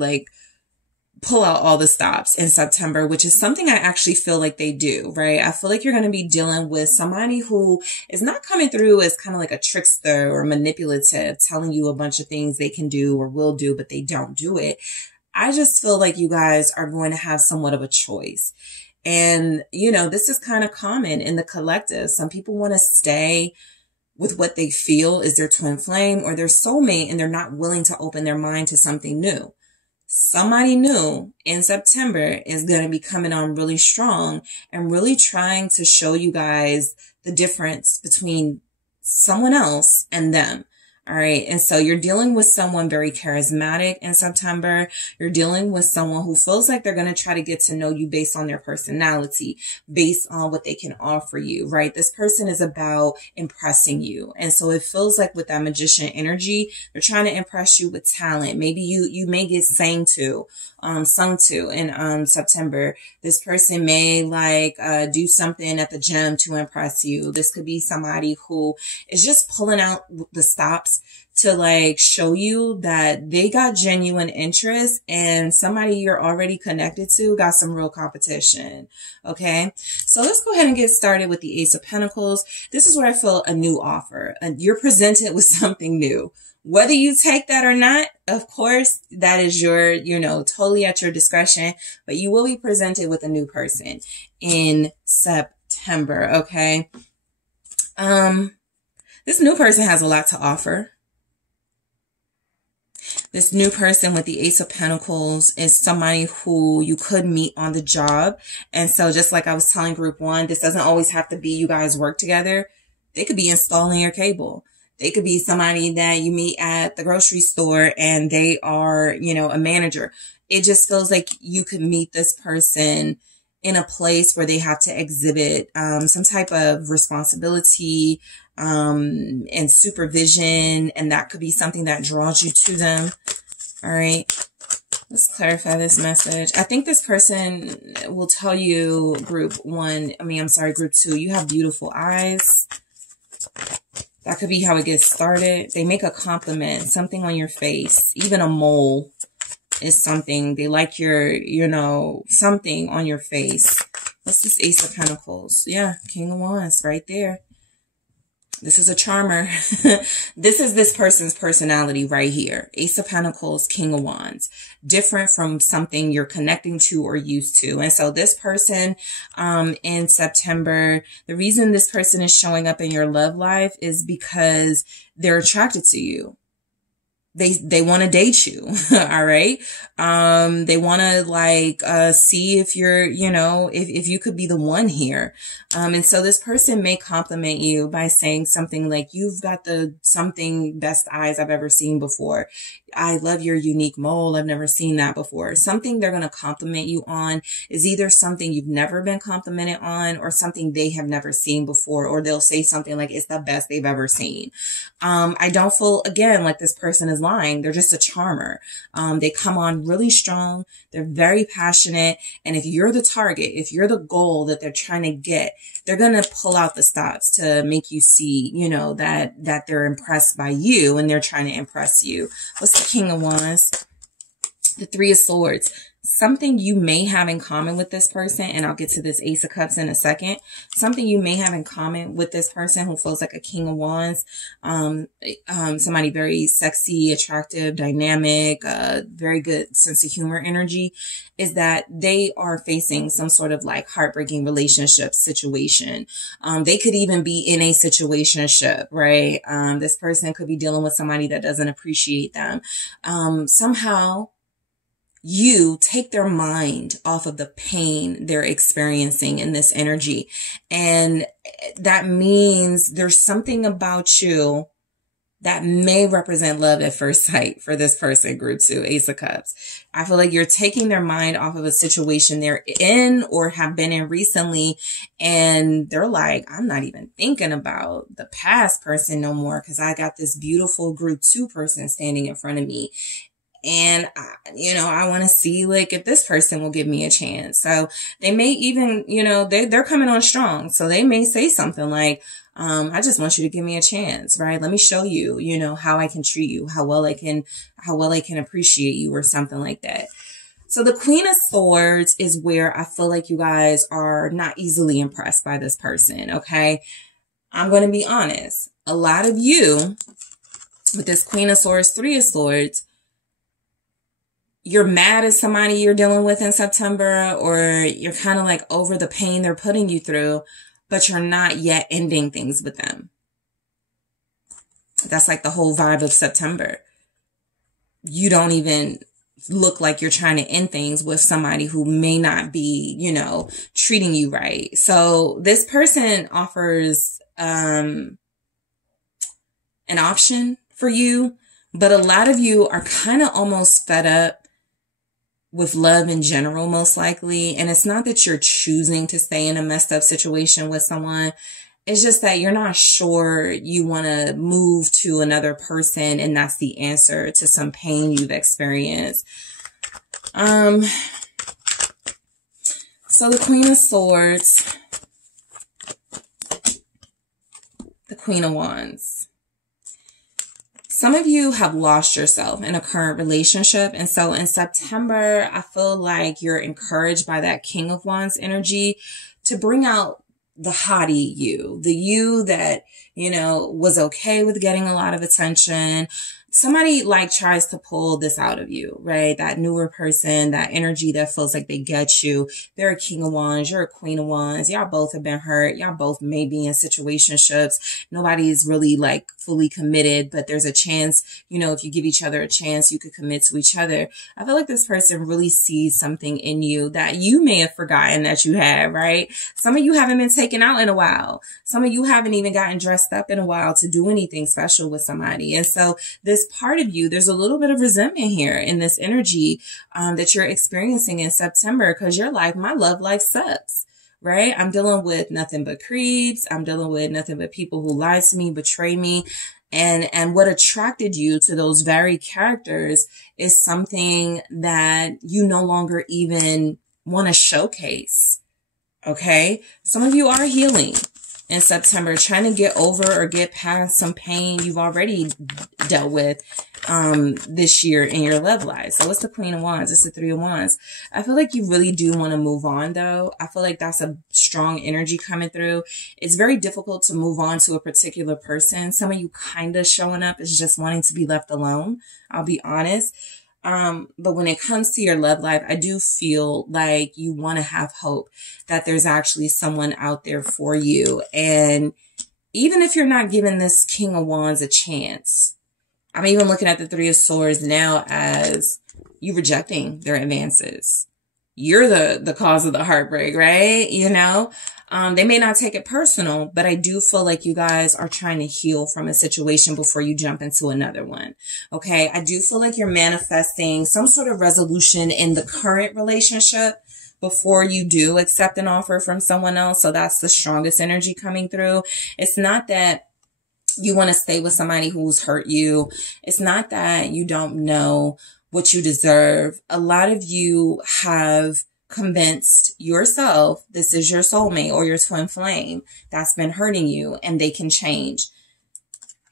pull out all the stops in September, which is something I actually feel like they do, right? I feel like you're going to be dealing with somebody who is not coming through as kind of like a trickster or manipulative, telling you a bunch of things they can do or will do, but they don't do it. I just feel like you guys are going to have somewhat of a choice. And, you know, this is kind of common in the collective. Some people want to stay with what they feel is their twin flame or their soulmate, and they're not willing to open their mind to something new. Somebody new in September is going to be coming on really strong and really trying to show you guys the difference between someone else and them. All right. And so you're dealing with someone very charismatic in September. You're dealing with someone who feels like they're going to try to get to know you based on their personality, based on what they can offer you, right? This person is about impressing you. And so it feels like with that magician energy, they're trying to impress you with talent. Maybe you may get sung to in September. This person may do something at the gym to impress you. This could be somebody who is just pulling out the stops to show you that they got genuine interest, and somebody you're already connected to got some real competition. Okay. So let's go ahead and get started with the Ace of Pentacles. This is where I feel a new offer, and you're presented with something new. Whether you take that or not, of course, that is your, totally at your discretion, but you will be presented with a new person in September. Okay. This new person has a lot to offer. This new person with the Ace of Pentacles is somebody who you could meet on the job. And so just like I was telling group one, this doesn't always have to be you guys work together. They could be installing your cable. They could be somebody that you meet at the grocery store and they are, a manager. It just feels like you could meet this person in a place where they have to exhibit some type of responsibility and supervision. And that could be something that draws you to them. All right. Let's clarify this message. I think this person will tell you, group two, you have beautiful eyes. That could be how it gets started. They make a compliment, something on your face, even a mole is something. They like your, something on your face. What's this Ace of Pentacles? Yeah, King of Wands right there. This is a charmer. This is this person's personality right here. Ace of Pentacles, King of Wands. Different from something you're connecting to or used to. And so this person in September, the reason this person is showing up in your love life is because they're attracted to you. They want to date you. All right. They want to see if you're, if you could be the one here. And so this person may compliment you by saying something like, you've got the something best eyes I've ever seen before. I love your unique mole. I've never seen that before. Something they're going to compliment you on is either something you've never been complimented on or something they have never seen before, or they'll say something like it's the best they've ever seen. I don't feel, again, like this person is lying. They're just a charmer. They come on really strong. They're very passionate. And if you're the target, if you're the goal that they're trying to get, they're going to pull out the stops to make you see, that they're impressed by you and they're trying to impress you. What's the King of Wands? The Three of Swords. Something you may have in common with this person, and I'll get to this Ace of Cups in a second. Something you may have in common with this person who feels like a King of Wands. Somebody very sexy, attractive, dynamic, very good sense of humor energy, is that they are facing some sort of heartbreaking relationship situation. They could even be in a situationship, right? This person could be dealing with somebody that doesn't appreciate them. Somehow, you take their mind off of the pain they're experiencing in this energy. And that means there's something about you that may represent love at first sight for this person, group two, Ace of Cups. I feel like you're taking their mind off of a situation they're in or have been in recently. And they're like, I'm not even thinking about the past person no more because I got this beautiful group two person standing in front of me. And, I want to see if this person will give me a chance. So they may even, they're coming on strong. So they may say something like, I just want you to give me a chance, right? Let me show you, how I can treat you, how well I can appreciate you or something like that. So the Queen of Swords is where I feel like you guys are not easily impressed by this person, okay? I'm going to be honest. A lot of you, with this Queen of Swords, Three of Swords, you're mad at somebody you're dealing with in September, or you're kind of like over the pain they're putting you through, but you're not yet ending things with them. That's like the whole vibe of September. You don't even look like you're trying to end things with somebody who may not be, you know, treating you right. So this person offers an option for you, but a lot of you are kind of almost fed up with love in general, most likely. And it's not that you're choosing to stay in a messed up situation with someone. It's just that you're not sure you want to move to another person, and that's the answer to some pain you've experienced. So the Queen of Swords, the Queen of Wands. Some of you have lost yourself in a current relationship. And so in September, I feel like you're encouraged by that King of Wands energy to bring out the haughty you, the you that, you know, was okay with getting a lot of attention. Somebody like tries to pull this out of you, right? That newer person, that energy that feels like they get you. They're a King of Wands. You're a Queen of Wands. Y'all both have been hurt. Y'all both may be in situationships. Nobody's really like fully committed, but there's a chance, you know, if you give each other a chance, you could commit to each other. I feel like this person really sees something in you that you may have forgotten that you had, right? Some of you haven't been taken out in a while. Some of you haven't even gotten dressed up in a while to do anything special with somebody. And so this part of you, there's a little bit of resentment here in this energy that you're experiencing in September, because you're like, my love life sucks, right? I'm dealing with nothing but creeps. I'm dealing with nothing but people who lie to me, betray me. And what attracted you to those very characters is something that you no longer even want to showcase. Okay. Some of you are healing in September, trying to get over or get past some pain you've already dealt with this year in your love life. So it's the Queen of Wands. It's the Three of Wands. I feel like you really do want to move on, though. I feel like that's a strong energy coming through. It's very difficult to move on to a particular person. Some of you kind of showing up is just wanting to be left alone. I'll be honest. But when it comes to your love life, I do feel like you want to have hope that there's actually someone out there for you. And even if you're not giving this King of Wands a chance, I'm even looking at the Three of Swords now as you rejecting their advances. You're the cause of the heartbreak, right? You know? They may not take it personal, but I do feel like you guys are trying to heal from a situation before you jump into another one. Okay. I do feel like you're manifesting some sort of resolution in the current relationship before you do accept an offer from someone else. So that's the strongest energy coming through. It's not that you want to stay with somebody who's hurt you. It's not that you don't know what you deserve. A lot of you have convinced yourself this is your soulmate or your twin flame that's been hurting you, and they can change.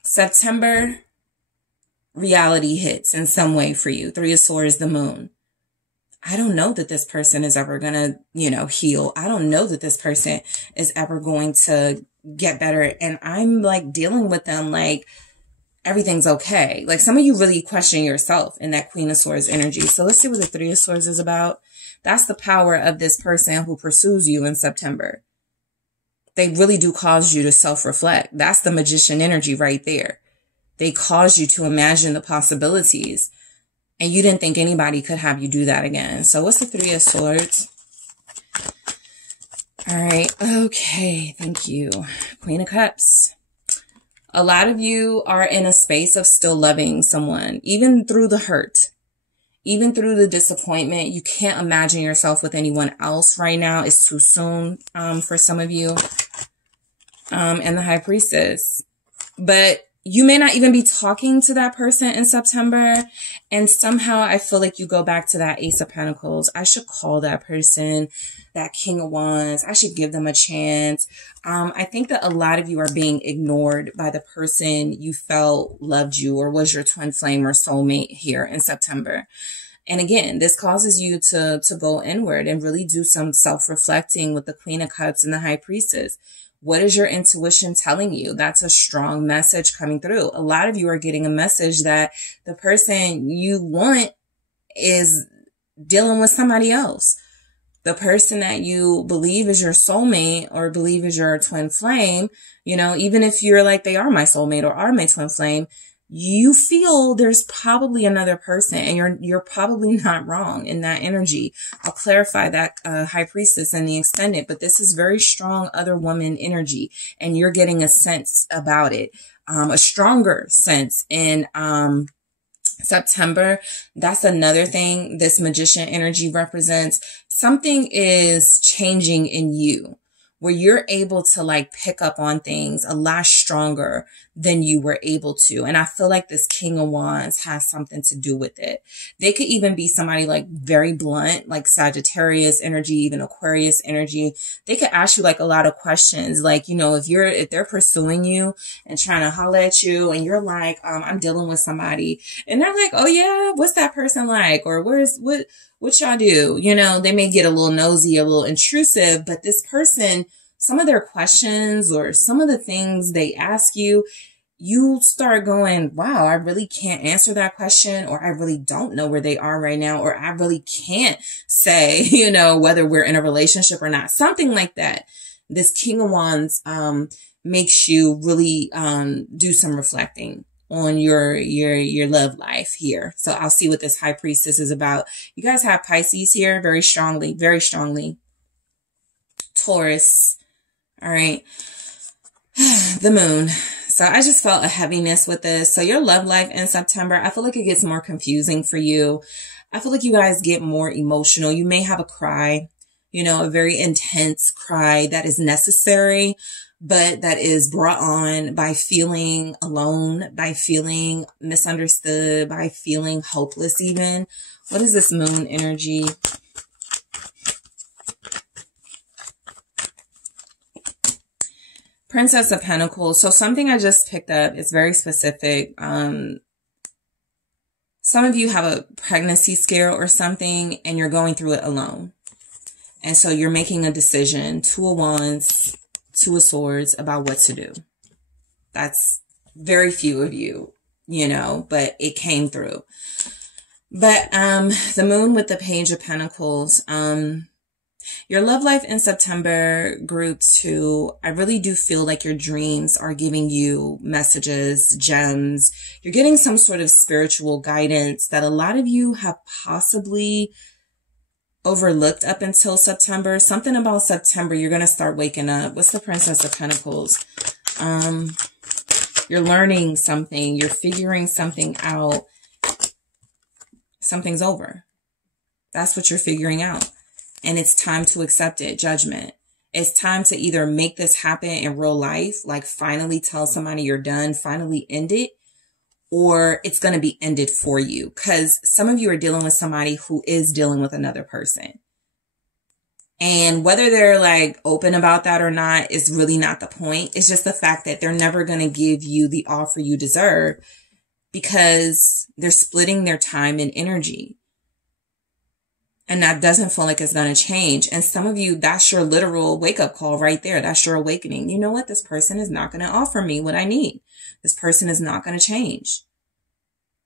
September, reality hits in some way for you. Three of Swords, the Moon. I don't know that this person is ever going to, you know, heal. I don't know that this person is ever going to get better. And I'm like dealing with them like everything's okay. Like some of you really question yourself in that Queen of Swords energy. So let's see what the Three of Swords is about. That's the power of this person who pursues you in September. They really do cause you to self-reflect. That's the Magician energy right there. They cause you to imagine the possibilities. And you didn't think anybody could have you do that again. So what's the Three of Swords? All right. Okay. Thank you. Queen of Cups. A lot of you are in a space of still loving someone, even through the hurt. Even through the disappointment. You can't imagine yourself with anyone else right now. It's too soon for some of you. And the High Priestess. But you may not even be talking to that person in September. And somehow I feel like you go back to that Ace of Pentacles. I should call that person, that King of Wands. I should give them a chance. I think that a lot of you are being ignored by the person you felt loved you or was your twin flame or soulmate here in September. And again, this causes you to go inward and really do some self-reflecting with the Queen of Cups and the High Priestess. What is your intuition telling you? That's a strong message coming through. A lot of you are getting a message that the person you want is dealing with somebody else. The person that you believe is your soulmate or believe is your twin flame, you know, even if you're like, they are my soulmate or are my twin flame, you feel there's probably another person, and you're probably not wrong in that energy. I'll clarify that, High Priestess and the extended, but this is very strong other woman energy, and you're getting a sense about it, a stronger sense in, September. That's another thing this Magician energy represents. Something is changing in you where you're able to like pick up on things a lot stronger than you were able to. And I feel like this King of Wands has something to do with it. They could even be somebody like very blunt, like Sagittarius energy, even Aquarius energy. They could ask you like a lot of questions. Like, you know, if they're pursuing you and trying to holler at you and you're like, I'm dealing with somebody, and they're like, oh yeah, what's that person like? Or what y'all do? You know, they may get a little nosy, a little intrusive, but this person, some of their questions or some of the things they ask you, you start going, wow, I really can't answer that question, or I really don't know where they are right now, or I really can't say, you know, whether we're in a relationship or not, something like that. This King of Wands makes you really do some reflecting on your love life here. So I'll see what this High Priestess is about. You guys have Pisces here very strongly, very strongly. Taurus. All right. The Moon. So I just felt a heaviness with this. So your love life in September, I feel like it gets more confusing for you. I feel like you guys get more emotional. You may have a cry, you know, a very intense cry that is necessary, but that is brought on by feeling alone, by feeling misunderstood, by feeling hopeless even. What is this Moon energy? Princess of Pentacles. So something I just picked up is very specific. Some of you have a pregnancy scare or something, and you're going through it alone. And so you're making a decision, Two of Wands, Two of Swords, about what to do. That's very few of you, you know, but it came through. But the Moon with the Page of Pentacles, your love life in September, group 2, I really do feel like your dreams are giving you messages, gems. You're getting some sort of spiritual guidance that a lot of you have possibly overlooked up until September. Something about September, you're going to start waking up. What's the Princess of Pentacles? You're learning something. You're figuring something out. Something's over. That's what you're figuring out. And it's time to accept it. Judgment. It's time to either make this happen in real life, like finally tell somebody you're done, finally end it, or it's going to be ended for you. Because some of you are dealing with somebody who is dealing with another person. And whether they're like open about that or not is really not the point. It's just the fact that they're never going to give you the offer you deserve because they're splitting their time and energy. And that doesn't feel like it's going to change. And some of you, that's your literal wake-up call right there. That's your awakening. You know what? This person is not going to offer me what I need. This person is not going to change.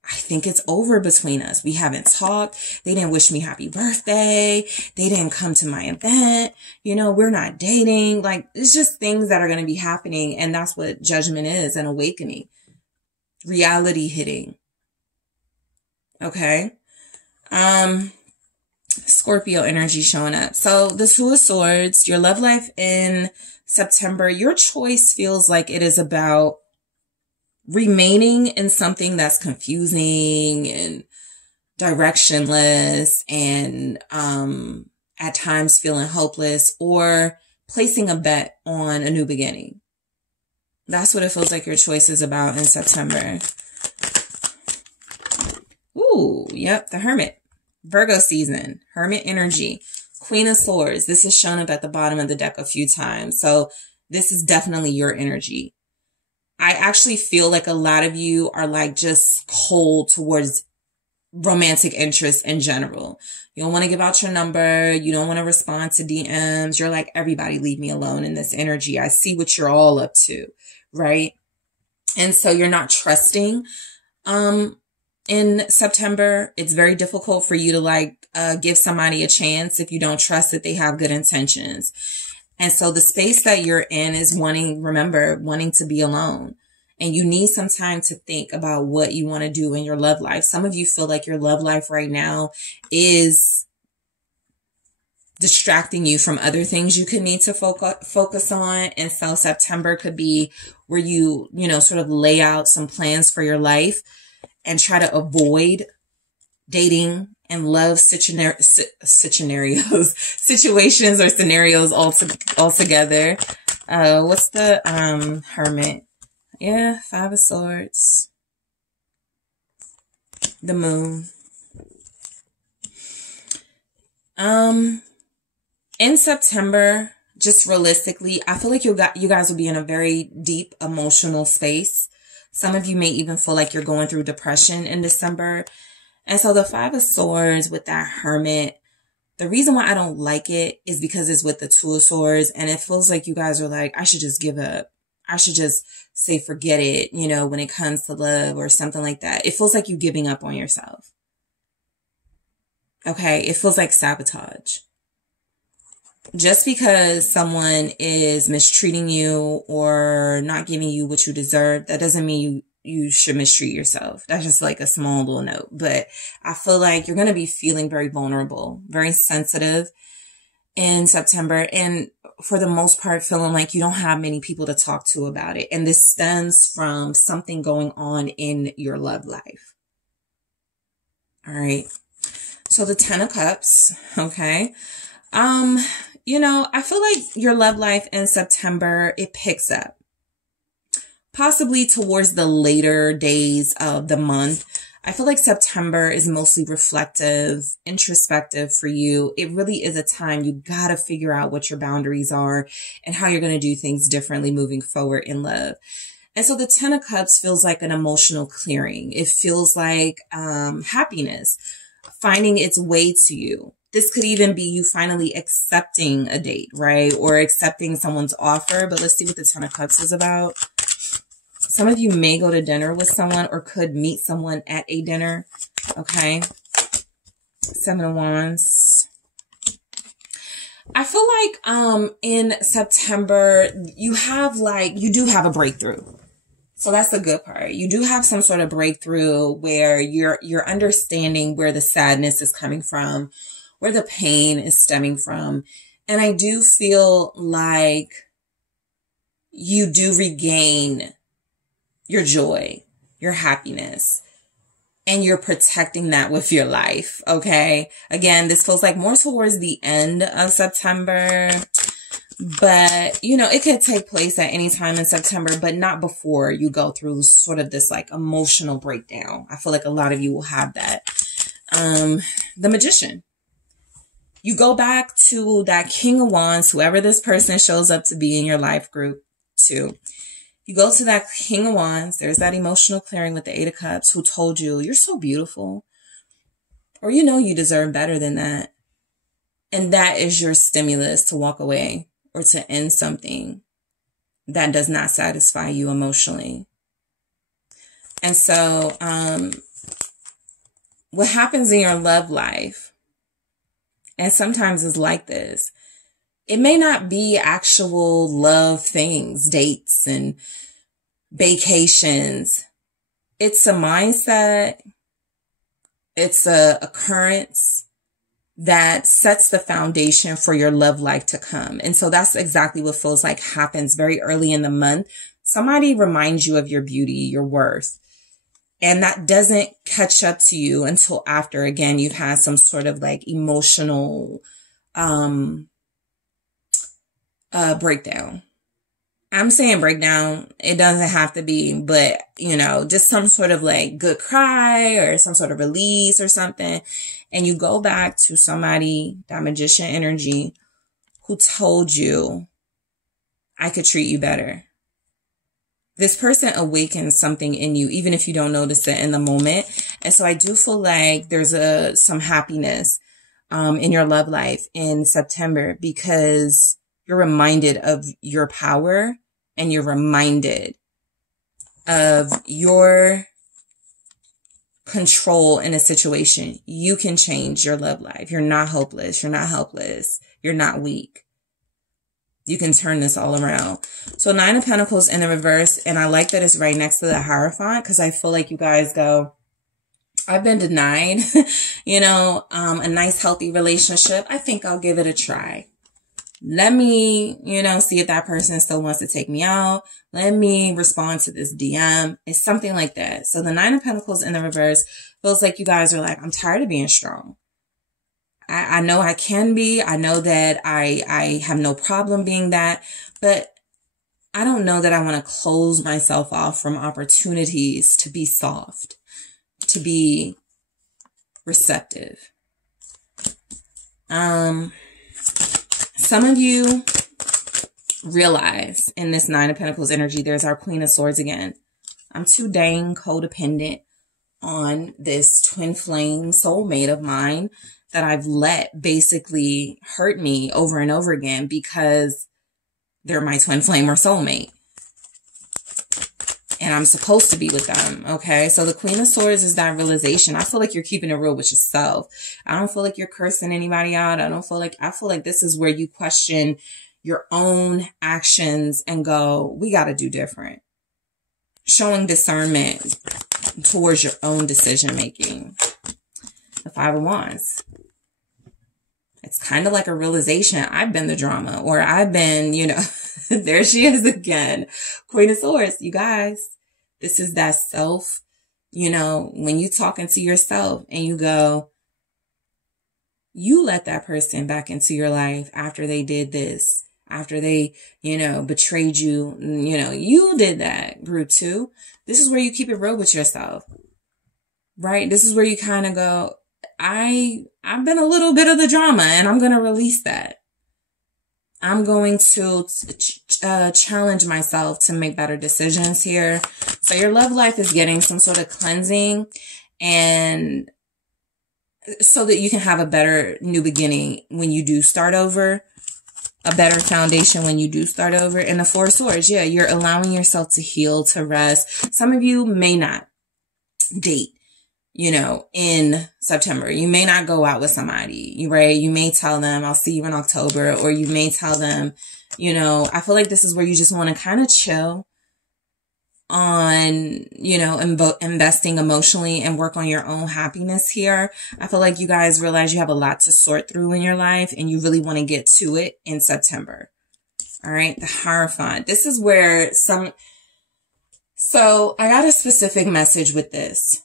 I think it's over between us. We haven't talked. They didn't wish me happy birthday. They didn't come to my event. You know, we're not dating. Like, it's just things that are going to be happening. And that's what judgment is, an awakening. Reality hitting. Okay. Scorpio energy showing up. So the Two of Swords, your love life in September, your choice feels like it is about remaining in something that's confusing and directionless and at times feeling hopeless, or placing a bet on a new beginning. That's what it feels like your choice is about in September. Ooh, yep, the Hermit. Virgo season, Hermit energy, Queen of Swords. This is shown up at the bottom of the deck a few times. So this is definitely your energy. I actually feel like a lot of you are like just cold towards romantic interest in general. You don't want to give out your number. You don't want to respond to DMs. You're like, everybody leave me alone in this energy. I see what you're all up to, right? And so you're not trusting. In September, it's very difficult for you to like give somebody a chance if you don't trust that they have good intentions. And so the space that you're in is wanting to be alone. And you need some time to think about what you want to do in your love life. Some of you feel like your love life right now is distracting you from other things you could need to focus on. And so September could be where you sort of lay out some plans for your life and try to avoid dating and love situations or scenarios altogether. What's the Hermit? Yeah, Five of Swords. The Moon. In September, just realistically, I feel like you guys will be in a very deep emotional space. Some of you may even feel like you're going through depression in December. And so the Five of Swords with that Hermit, the reason why I don't like it is because it's with the Two of Swords. And it feels like you guys are like, I should just give up. I should just say, forget it, when it comes to love or something like that. It feels like you giving up on yourself. Okay. It feels like sabotage. Just because someone is mistreating you or not giving you what you deserve, that doesn't mean you should mistreat yourself. That's just like a small little note. But I feel like you're going to be feeling very vulnerable, very sensitive in September. And for the most part, feeling like you don't have many people to talk to about it. And this stems from something going on in your love life. All right. So the Ten of Cups. Okay. I feel like your love life in September, it picks up. Possibly towards the later days of the month. I feel like September is mostly reflective, introspective for you. It really is a time you got to figure out what your boundaries are and how you're going to do things differently moving forward in love. And so the Ten of Cups feels like an emotional clearing. It feels like happiness finding its way to you. This could even be you finally accepting a date, right? Or accepting someone's offer. But let's see what the Ten of Cups is about. Some of you may go to dinner with someone or could meet someone at a dinner. Okay. Seven of Wands. I feel like in September, you do have a breakthrough. So that's the good part. You do have some sort of breakthrough where you're understanding where the sadness is coming from, where the pain is stemming from. And I do feel like you do regain your joy, your happiness, and you're protecting that with your life. Okay. Again, this feels like more towards the end of September, but it could take place at any time in September, but not before you go through sort of this like emotional breakdown. I feel like a lot of you will have that. The Magician. You go back to that King of Wands, whoever this person shows up to be in your life group too. You go to that King of Wands. There's that emotional clearing with the Eight of Cups who told you, you're so beautiful. Or you deserve better than that. And that is your stimulus to walk away or to end something that does not satisfy you emotionally. And so what happens in your love life, and sometimes it's like this, it may not be actual love things, dates and vacations. It's a mindset. It's a occurrence that sets the foundation for your love life to come. And so that's exactly what feels like happens very early in the month. Somebody reminds you of your beauty, your worth. And that doesn't catch up to you until after, again, you've had some sort of like emotional breakdown. I'm saying breakdown. It doesn't have to be, but just some sort of like good cry or some sort of release or something. And you go back to somebody, that Magician energy, who told you, I could treat you better. this person awakens something in you, even if you don't notice it in the moment. And so I do feel like there's some happiness in your love life in September, because you're reminded of your power and you're reminded of your control in a situation. You can change your love life. You're not hopeless. You're not helpless. You're not weak. You can turn this all around. So 9 of Pentacles in the reverse. And I like that it's right next to the Hierophant, because I feel like you guys go, I've been denied, a nice, healthy relationship. I think I'll give it a try. Let me, see if that person still wants to take me out. Let me respond to this DM. It's something like that. So the 9 of Pentacles in the reverse feels like you guys are like, I'm tired of being strong. I know I can be. I know that I have no problem being that, but I don't know that I want to close myself off from opportunities to be soft, to be receptive. Some of you realize in this 9 of Pentacles energy, there's our Queen of Swords again. I'm too dang codependent on this twin flame soulmate of mine that I've let basically hurt me over and over again because they're my twin flame or soulmate. And I'm supposed to be with them, okay? So the Queen of Swords is that realization. I feel like you're keeping it real with yourself. I don't feel like you're cursing anybody out. I feel like this is where you question your own actions and go, we got to do different. Showing discernment towards your own decision making. The 5 of Wands. It's kind of like a realization. I've been the drama, or I've been, there she is again. Queen of Swords, you guys, this is that self, when you talking to yourself and you go, you let that person back into your life after they did this, after they, betrayed you, you did that, group 2. This is where you keep it real with yourself, right? This is where you kind of go, I've been a little bit of the drama and I'm going to release that. I'm going to challenge myself to make better decisions here. So your love life is getting some sort of cleansing, and so that you can have a better new beginning when you do start over, a better foundation when you do start over. And the 4 of Swords, yeah, you're allowing yourself to heal, to rest. Some of you may not date, in September. You may not go out with somebody, right? You may tell them, I'll see you in October, or you may tell them, I feel like this is where you just want to kind of chill on, investing emotionally and work on your own happiness here. I feel like you guys realize you have a lot to sort through in your life and you really want to get to it in September. All right. The Hierophant. This is where so I got a specific message with this.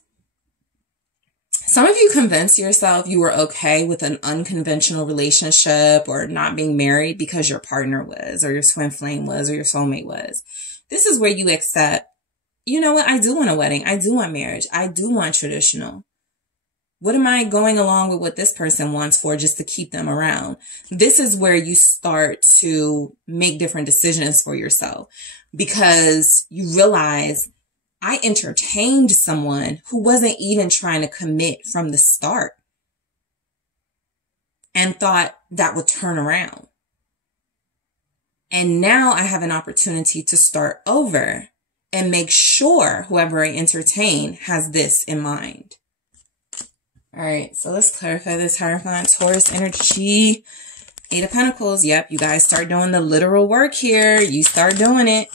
Some of you convinced yourself you were okay with an unconventional relationship or not being married because your partner was, or your twin flame was, or your soulmate was. This is where you accept, you know what? I do want a wedding. I do want marriage. I do want traditional. What am I going along with what this person wants for just to keep them around? This is where you start to make different decisions for yourself, because you realize I entertained someone who wasn't even trying to commit from the start and thought that would turn around. And now I have an opportunity to start over and make sure whoever I entertain has this in mind. All right, so let's clarify this Hierophant. Taurus energy, 8 of Pentacles. Yep, you guys start doing the literal work here. You start doing it.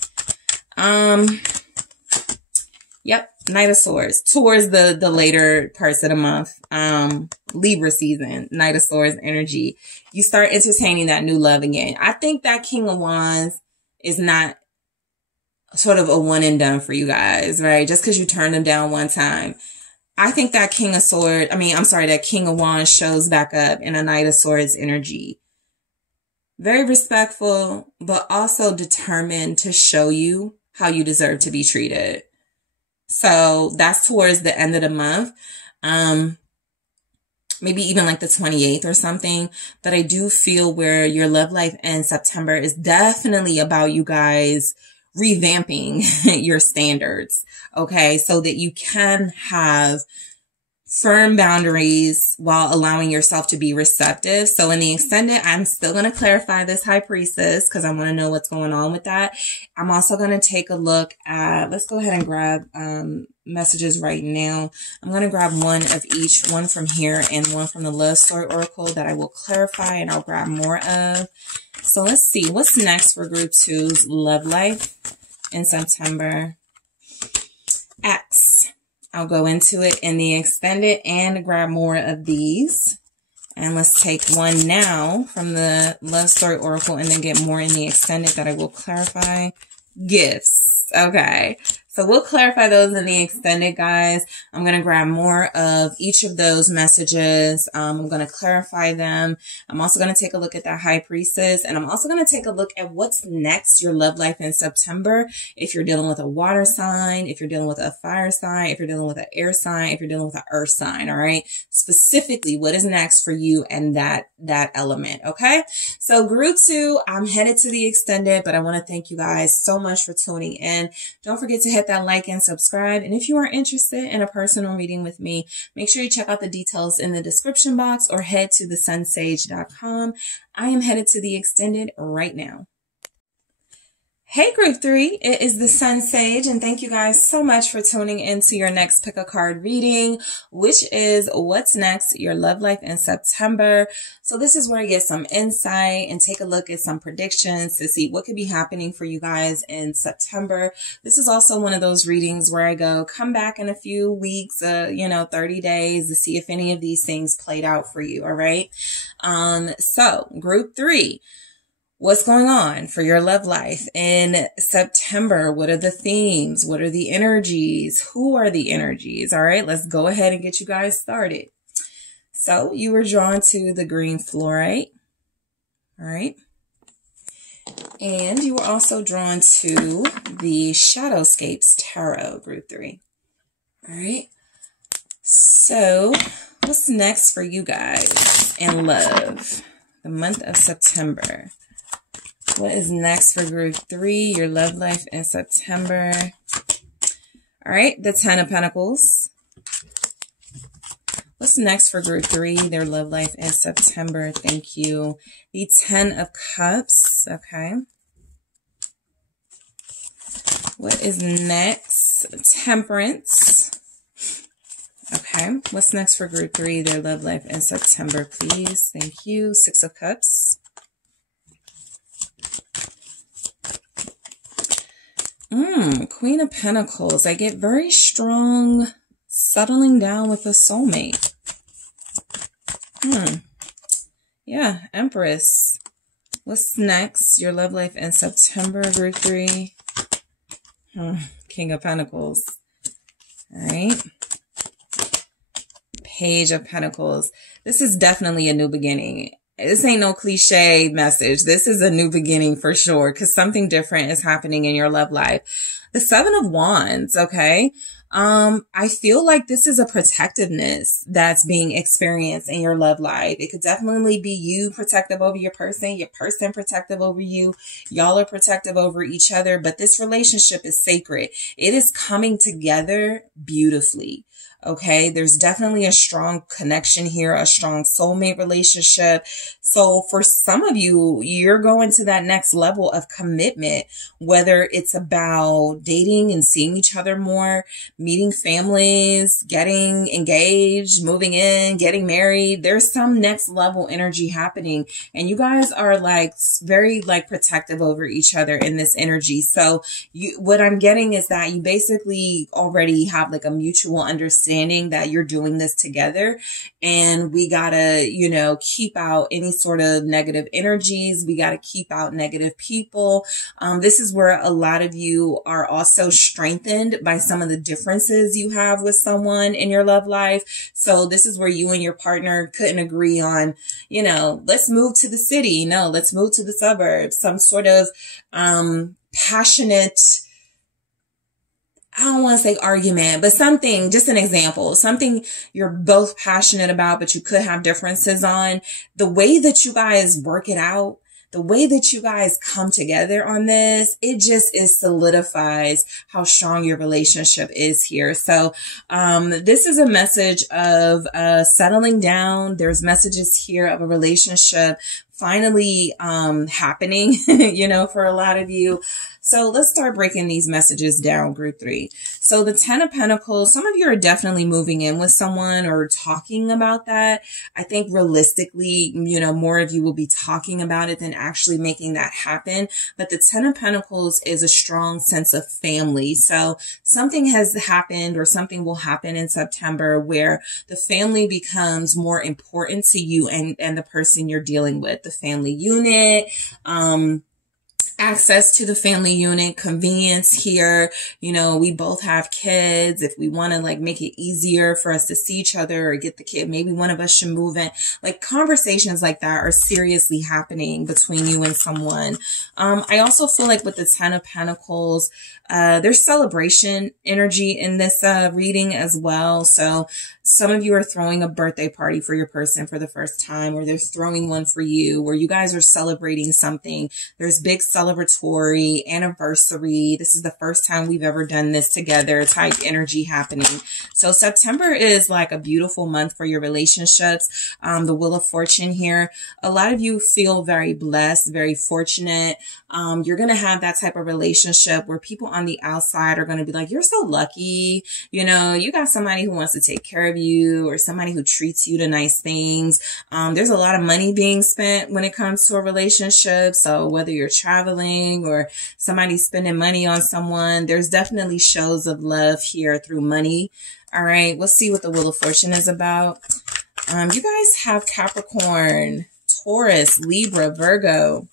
Yep, Knight of Swords. Towards the later parts of the month, Libra season, Knight of Swords energy. You start entertaining that new love again. I think that King of Wands is not sort of a one and done for you guys, right? Just because you turned them down one time. I think that that King of Wands shows back up in a Knight of Swords energy. Very respectful, but also determined to show you how you deserve to be treated. So that's towards the end of the month. Maybe even like the 28th or something. But I do feel where your love life in September is definitely about you guys revamping your standards, okay, so that you can have firm boundaries while allowing yourself to be receptive. So in the extended, I'm still going to clarify this High Priestess because I want to know what's going on with that. I'm also going to take a look at, let's go ahead and grab messages right now. I'm going to grab one of each, one from here and one from the Love Story Oracle that I will clarify and I'll grab more of. So let's see what's next for group 2's love life in September. X. I'll go into it in the extended and grab more of these. And let's take one now from the Love Story Oracle and then get more in the extended that I will clarify. Gifts. Okay. So we'll clarify those in the extended, guys. I'm going to grab more of each of those messages. I'm going to clarify them. I'm also going to take a look at that High Priestess. And I'm also going to take a look at what's next, your love life in September. If you're dealing with a water sign, if you're dealing with a fire sign, if you're dealing with an air sign, if you're dealing with an earth sign, all right? Specifically, what is next for you and that element, okay? So group 2, I'm headed to the extended, but I want to thank you guys so much for tuning in. Don't forget to hit that like and subscribe. And if you are interested in a personal reading with me, make sure you check out the details in the description box or head to TheSunSage.com. I am headed to the extended right now. Hey group 3, it is the SunSage, and thank you guys so much for tuning into your next pick a card reading, which is what's next, your love life in September. So this is where I get some insight and take a look at some predictions to see what could be happening for you guys in September. This is also one of those readings where I go, come back in a few weeks, 30 days to see if any of these things played out for you. All right. So group 3. What's going on for your love life in September? What are the themes? What are the energies? Who are the energies? All right, let's go ahead and get you guys started. So you were drawn to the green fluorite. All right. And you were also drawn to the Shadowscapes Tarot, group 3. All right. So what's next for you guys in love? The month of September. What is next for group 3, your love life in September? All right, the 10 of Pentacles. What's next for group 3, their love life in September? Thank you. The 10 of Cups. Okay. What is next? Temperance. Okay. What's next for group 3, their love life in September, please? Thank you. 6 of Cups. Queen of Pentacles. I get very strong settling down with a soulmate. Yeah, Empress. What's next? Your love life in September, group 3. King of Pentacles. All right. Page of Pentacles. This is definitely a new beginning. This ain't no cliche message. This is a new beginning for sure, because something different is happening in your love life. The 7 of Wands, okay? I feel like this is a protectiveness that's being experienced in your love life. It could definitely be you protective over your person protective over you. Y'all are protective over each other, but this relationship is sacred. It is coming together beautifully. Okay, there's definitely a strong connection here, a strong soulmate relationship. So for some of you, you're going to that next level of commitment, whether it's about dating and seeing each other more, meeting families, getting engaged, moving in, getting married. There's some next level energy happening, and you guys are like very like protective over each other in this energy. So what I'm getting is that you basically already have like a mutual understanding that you're doing this together, and we gotta, keep out any sort of negative energies. We gotta keep out negative people. This is where a lot of you are also strengthened by some of the differences you have with someone in your love life. So this is where you and your partner couldn't agree on, let's move to the city. No, let's move to the suburbs. Some sort of passionate, I don't want to say argument, but something, just an example, something you're both passionate about, but you could have differences on. The way that you guys work it out, the way that you guys come together on this, it solidifies how strong your relationship is here. So, this is a message of, settling down. There's messages here of a relationship finally, happening, for a lot of you. So let's start breaking these messages down, group 3. So the 10 of Pentacles, some of you are definitely moving in with someone or talking about that. I think realistically, more of you will be talking about it than actually making that happen. But the 10 of Pentacles is a strong sense of family. So something has happened or something will happen in September where the family becomes more important to you and the person you're dealing with, the family unit, access to the family unit, convenience here. We both have kids. If we want to make it easier for us to see each other or get the kid, maybe one of us should move in. Conversations like that are seriously happening between you and someone. I also feel like with the 10 of Pentacles, there's celebration energy in this reading as well. So some of you are throwing a birthday party for your person for the first time, or they're throwing one for you, where you guys are celebrating something. There's big celebratory anniversary. This is the first time we've ever done this together type energy happening. So September is like a beautiful month for your relationships. The Wheel of Fortune here. A lot of you feel very blessed, very fortunate. You're going to have that type of relationship where people on the outside are going to be like, you're so lucky. You got somebody who wants to take care of you, or somebody who treats you to nice things. There's a lot of money being spent when it comes to a relationship. So whether you're traveling or somebody's spending money on someone, there's definitely shows of love here through money. All right. Let's see what the Wheel of Fortune is about. You guys have Capricorn, Taurus, Libra, Virgo,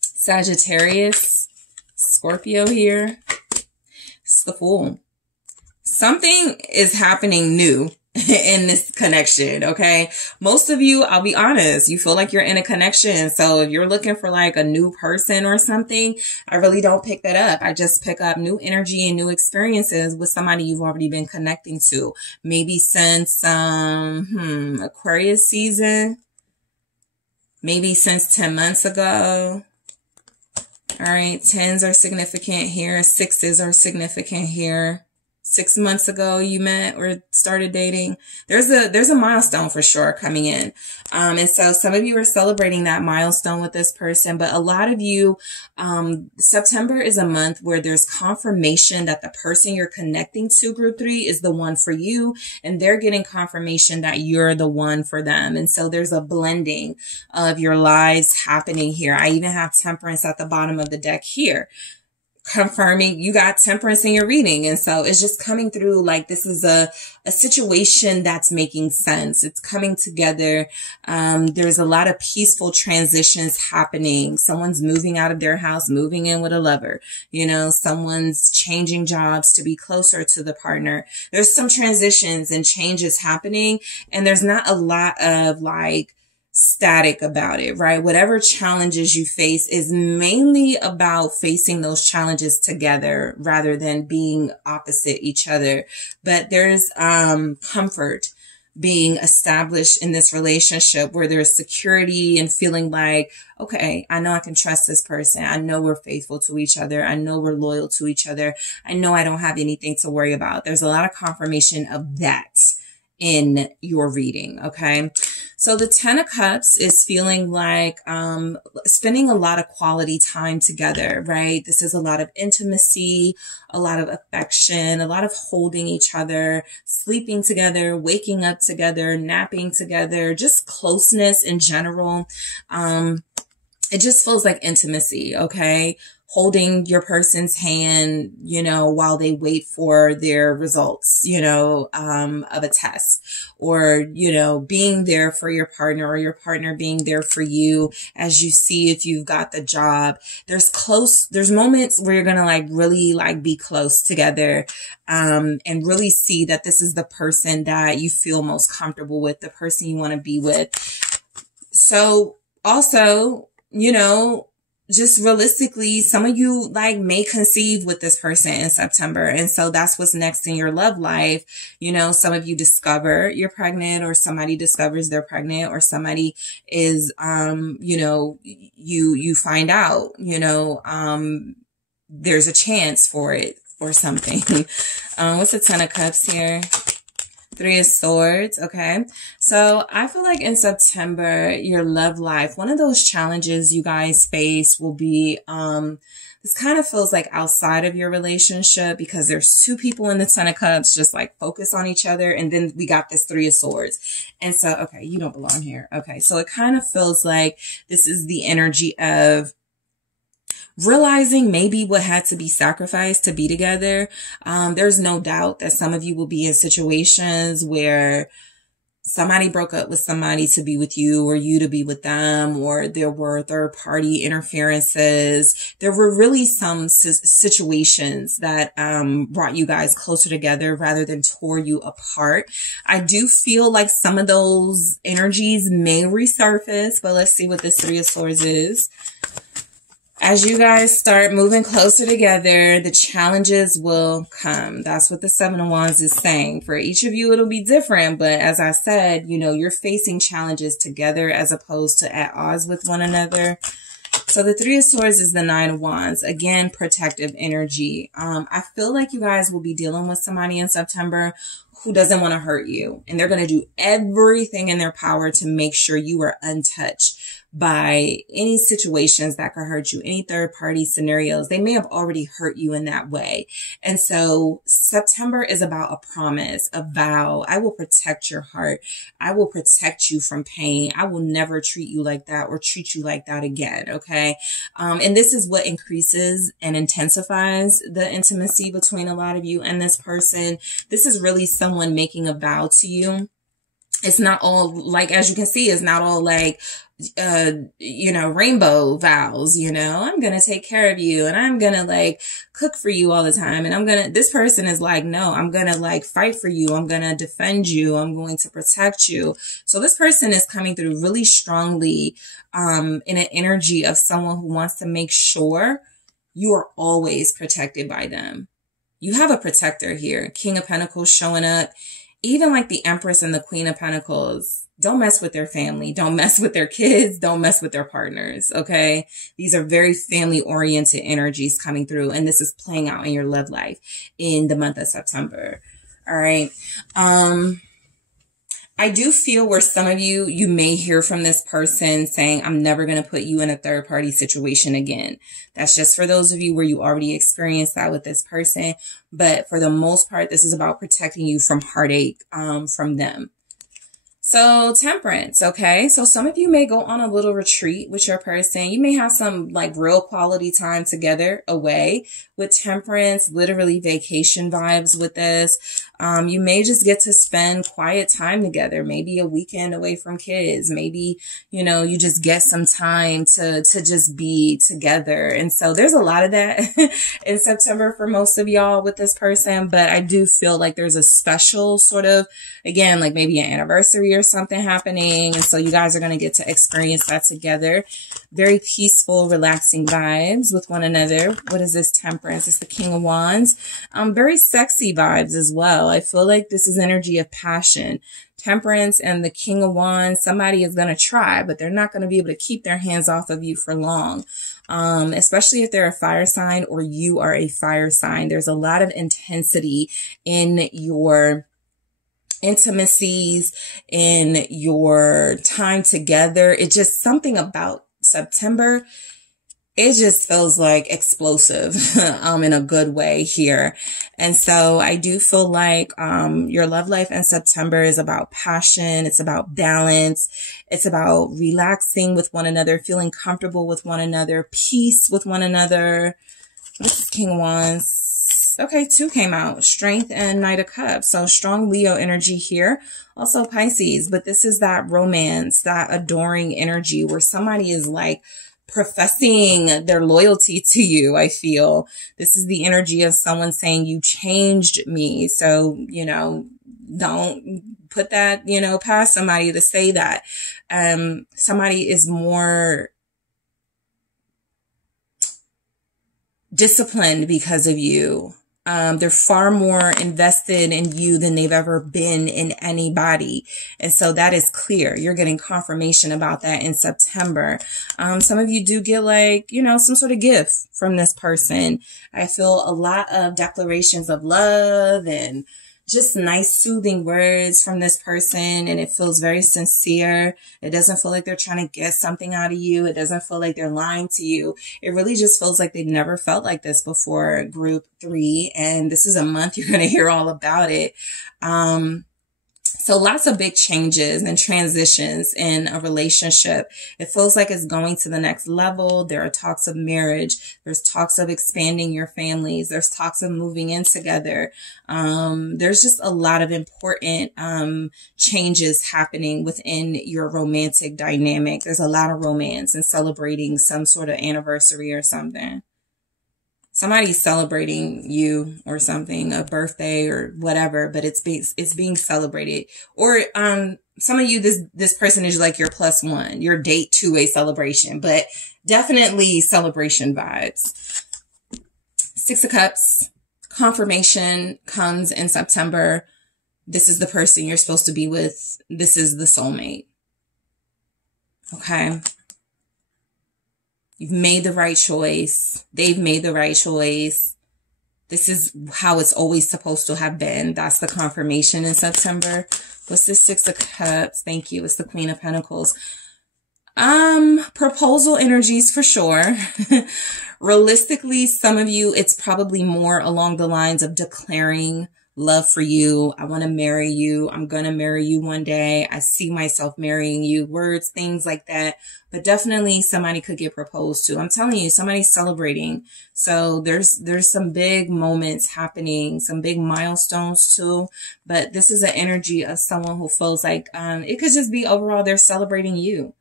Sagittarius, Scorpio here. It's the Fool. Something is happening new in this connection, okay? Most of you, I'll be honest, you feel like you're in a connection. So if you're looking for a new person or something, I really don't pick that up. I just pick up new energy and new experiences with somebody you've already been connecting to. Maybe since Aquarius season. Maybe since 10 months ago. All right, 10s are significant here. 6s are significant here. 6 months ago you met or started dating. There's a milestone for sure coming in. And so some of you are celebrating that milestone with this person, but a lot of you, September is a month where there's confirmation that the person you're connecting to, group 3, is the one for you, and they're getting confirmation that you're the one for them. And so there's a blending of your lives happening here. I even have Temperance at the bottom of the deck here, confirming you got Temperance in your reading. And so it's just coming through like this is a situation that's making sense. It's coming together. There's a lot of peaceful transitions happening. Someone's moving out of their house, moving in with a lover. Someone's changing jobs to be closer to the partner. There's some transitions and changes happening, and there's not a lot of static about it, right? Whatever challenges you face is mainly about facing those challenges together rather than being opposite each other. But there's comfort being established in this relationship where there's security and feeling like, okay, I know I can trust this person. I know we're faithful to each other. I know we're loyal to each other. I know I don't have anything to worry about. There's a lot of confirmation of that in your reading. Okay. So the 10 of Cups is feeling like, spending a lot of quality time together, right? This is a lot of intimacy, a lot of affection, a lot of holding each other, sleeping together, waking up together, napping together, just closeness in general. It just feels like intimacy. Okay. Holding your person's hand, while they wait for their results, of a test, or, being there for your partner, or your partner being there for you as you see if you've got the job. There's moments where you're going to really be close together, and really see that this is the person that you feel most comfortable with, the person you want to be with. So also, just realistically, some of you like may conceive with this person in September. And so that's what's next in your love life. You know, some of you discover you're pregnant, or somebody discovers they're pregnant, or somebody is, you know, you find out, you know, there's a chance for it or something. What's the Ten of Cups here? Three of Swords. Okay. So I feel like in September, your love life, one of those challenges you guys face will be, this kind of feels like outside of your relationship, because there's two people in the Ten of Cups just like focus on each other. And then we got this Three of Swords. And so, okay, you don't belong here. Okay. So it kind of feels like this is the energy of realizing maybe what had to be sacrificed to be together. There's no doubt that some of you will be in situations where somebody broke up with somebody to be with you, or you to be with them, or there were third party interferences. There were really some situations that brought you guys closer together rather than tore you apart. I do feel like some of those energies may resurface, but let's see what this Three of Swords is. As you guys start moving closer together, the challenges will come. That's what the Seven of Wands is saying. For each of you, it'll be different. But as I said, you know, you're facing challenges together as opposed to at odds with one another. So the Three of Swords is the Nine of Wands. Again, protective energy. I feel like you guys will be dealing with somebody in September who doesn't want to hurt you. And they're going to do everything in their power to make sure you are untouched by any situations that could hurt you, any third party scenarios. They may have already hurt you in that way. And so September is about a promise, a vow. I will protect your heart. I will protect you from pain. I will never treat you like that or treat you like that again. Okay. And this is what increases and intensifies the intimacy between a lot of you and this person. This is really someone making a vow to you. It's not all like, as you can see, it's not all like, you know, rainbow vows, you know, I'm going to take care of you and I'm going to like cook for you all the time. And this person is like, no, I'm going to like fight for you. I'm going to defend you. I'm going to protect you. So this person is coming through really strongly, in an energy of someone who wants to make sure you are always protected by them. You have a protector here. King of Pentacles showing up. Even like the Empress and the Queen of Pentacles, don't mess with their family. Don't mess with their kids. Don't mess with their partners. Okay. These are very family oriented energies coming through. And this is playing out in your love life in the month of September. All right. I do feel where some of you may hear from this person saying, I'm never going to put you in a third party situation again. That's just for those of you where you already experienced that with this person. But for the most part, this is about protecting you from heartache, from them. So Temperance, okay? So some of you may go on a little retreat with your person. You may have some like real quality time together away. With Temperance, literally vacation vibes with this. You may just get to spend quiet time together, maybe a weekend away from kids. Maybe, you know, you just get some time to just be together. And so there's a lot of that in September for most of y'all with this person. But I do feel like there's a special sort of, again, like maybe an anniversary or something happening. And so you guys are going to get to experience that together. Very peaceful, relaxing vibes with one another. What is this Temperance? It's the King of Wands. Very sexy vibes as well. I feel like this is energy of passion. Temperance and the King of Wands, somebody is going to try, but they're not going to be able to keep their hands off of you for long. Especially if they're a fire sign or you are a fire sign. There's a lot of intensity in your intimacies, in your time together. It's just something about September. It just feels like explosive, in a good way here. And so I do feel like, your love life in September is about passion. It's about balance. It's about relaxing with one another, feeling comfortable with one another, peace with one another. This is King of Wands. Okay, 2 came out. Strength and Knight of Cups. So strong Leo energy here. Also Pisces, but this is that romance, that adoring energy where somebody is like professing their loyalty to you. I feel this is the energy of someone saying, you changed me. So, you know, don't put that, you know, past somebody to say that. Somebody is more disciplined because of you. They're far more invested in you than they've ever been in anybody. And so that is clear. You're getting confirmation about that in September. Some of you do get like, you know, some sort of gift from this person. I feel a lot of declarations of love and just nice soothing words from this person, and it feels very sincere. It doesn't feel like they're trying to get something out of you. It doesn't feel like they're lying to you. It really just feels like they've never felt like this before, group 3, and this is a month you're going to hear all about it. So lots of big changes and transitions in a relationship. It feels like it's going to the next level. There are talks of marriage. There's talks of expanding your families. There's talks of moving in together. There's just a lot of important changes happening within your romantic dynamic. There's a lot of romance and celebrating some sort of anniversary or something. Somebody's celebrating you or something, a birthday or whatever, but it's being celebrated. Or, some of you, this person is like your +1, your date to a celebration, but definitely celebration vibes. 6 of Cups, confirmation comes in September. This is the person you're supposed to be with. This is the soulmate. Okay. You've made the right choice. They've made the right choice. This is how it's always supposed to have been. That's the confirmation in September. What's this 6 of Cups? Thank you. It's the Queen of Pentacles. Proposal energies for sure. Realistically, some of you, it's probably more along the lines of declaring love for you. I want to marry you. I'm going to marry you one day. I see myself marrying you. Words, things like that. But definitely somebody could get proposed to. I'm telling you, somebody's celebrating. So there's some big moments happening, some big milestones too. But this is an energy of someone who feels like, it could just be overall they're celebrating you.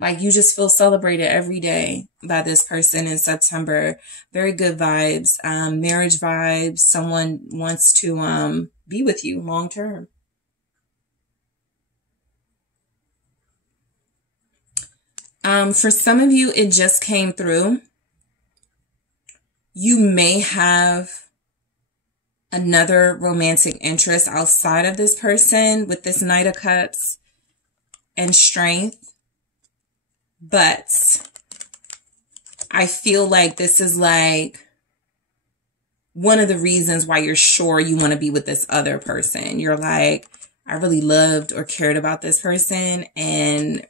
Like you just feel celebrated every day by this person in September. Very good vibes, marriage vibes. Someone wants to be with you long term. For some of you, it just came through. You may have another romantic interest outside of this person with this Knight of Cups and Strength. But I feel like this is like one of the reasons why you're sure you want to be with this other person. You're like, I really loved or cared about this person, and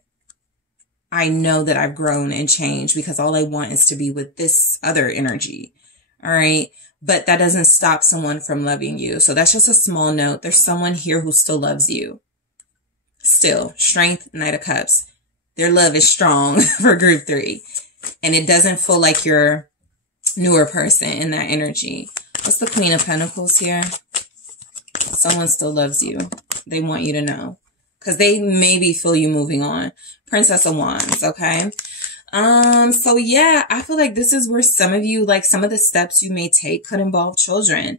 I know that I've grown and changed because all I want is to be with this other energy. All right. But that doesn't stop someone from loving you. So that's just a small note. There's someone here who still loves you. Still, Strength, Knight of Cups. Their love is strong for group 3. And it doesn't feel like you're a newer person in that energy. What's the Queen of Pentacles here? Someone still loves you. They want you to know. Because they maybe feel you moving on. Princess of Wands, okay? So yeah, I feel like this is where some of you, like some of the steps you may take could involve children.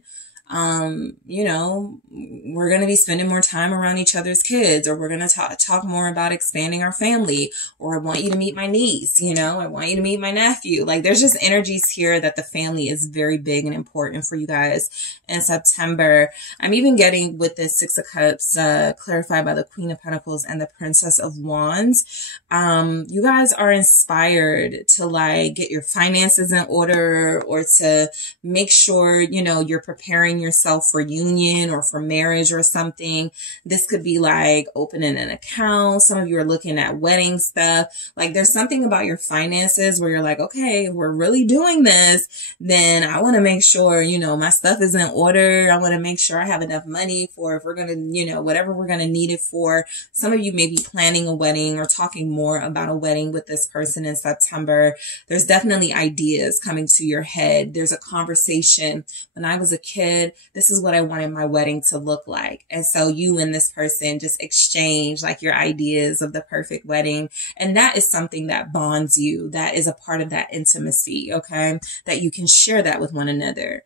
You know, we're going to be spending more time around each other's kids, or we're going to talk more about expanding our family, or I want you to meet my niece, you know, I want you to meet my nephew. Like there's just energies here that the family is very big and important for you guys in September. I'm even getting with the 6 of Cups, clarified by the Queen of Pentacles and the Princess of Wands. You guys are inspired to like get your finances in order, or to make sure, you know, you're preparing yourself for union or for marriage or something. This could be like opening an account. Some of you are looking at wedding stuff. Like there's something about your finances where you're like, okay, if we're really doing this, then I want to make sure, you know, my stuff is in order. I want to make sure I have enough money for if we're going to, you know, whatever we're going to need it for. Some of you may be planning a wedding or talking more about a wedding with this person in September. There's definitely ideas coming to your head. There's a conversation. When I was a kid, this is what I wanted my wedding to look like. And so you and this person just exchange like your ideas of the perfect wedding. And that is something that bonds you. That is a part of that intimacy. Okay. That you can share that with one another.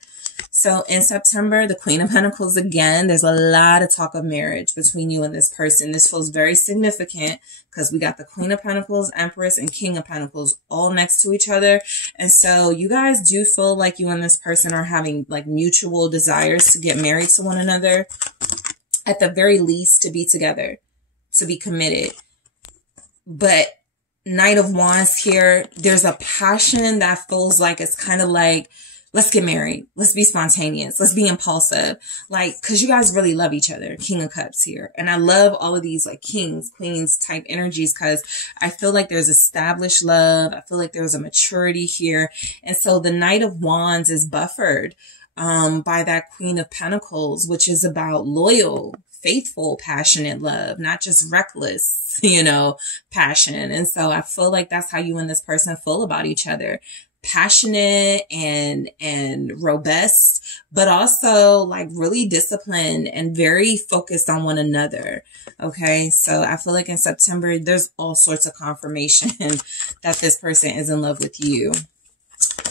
So in September, the Queen of Pentacles again, there's a lot of talk of marriage between you and this person. This feels very significant because we got the Queen of Pentacles, Empress, and King of Pentacles all next to each other. And so you guys do feel like you and this person are having like mutual desires to get married to one another. At the very least, to be together, to be committed. But Knight of Wands here, there's a passion that feels like it's kind of like, let's get married. Let's be spontaneous. Let's be impulsive. Like, cause you guys really love each other. King of Cups here. And I love all of these like kings, queens type energies, cause I feel like there's established love. I feel like there's a maturity here. And so the Knight of Wands is buffered by that Queen of Pentacles, which is about loyal, faithful, passionate love, not just reckless, passion. And so I feel like that's how you and this person feel about each other. Passionate and robust, but also like really disciplined and very focused on one another. Okay. So I feel like in September, there's all sorts of confirmation that this person is in love with you.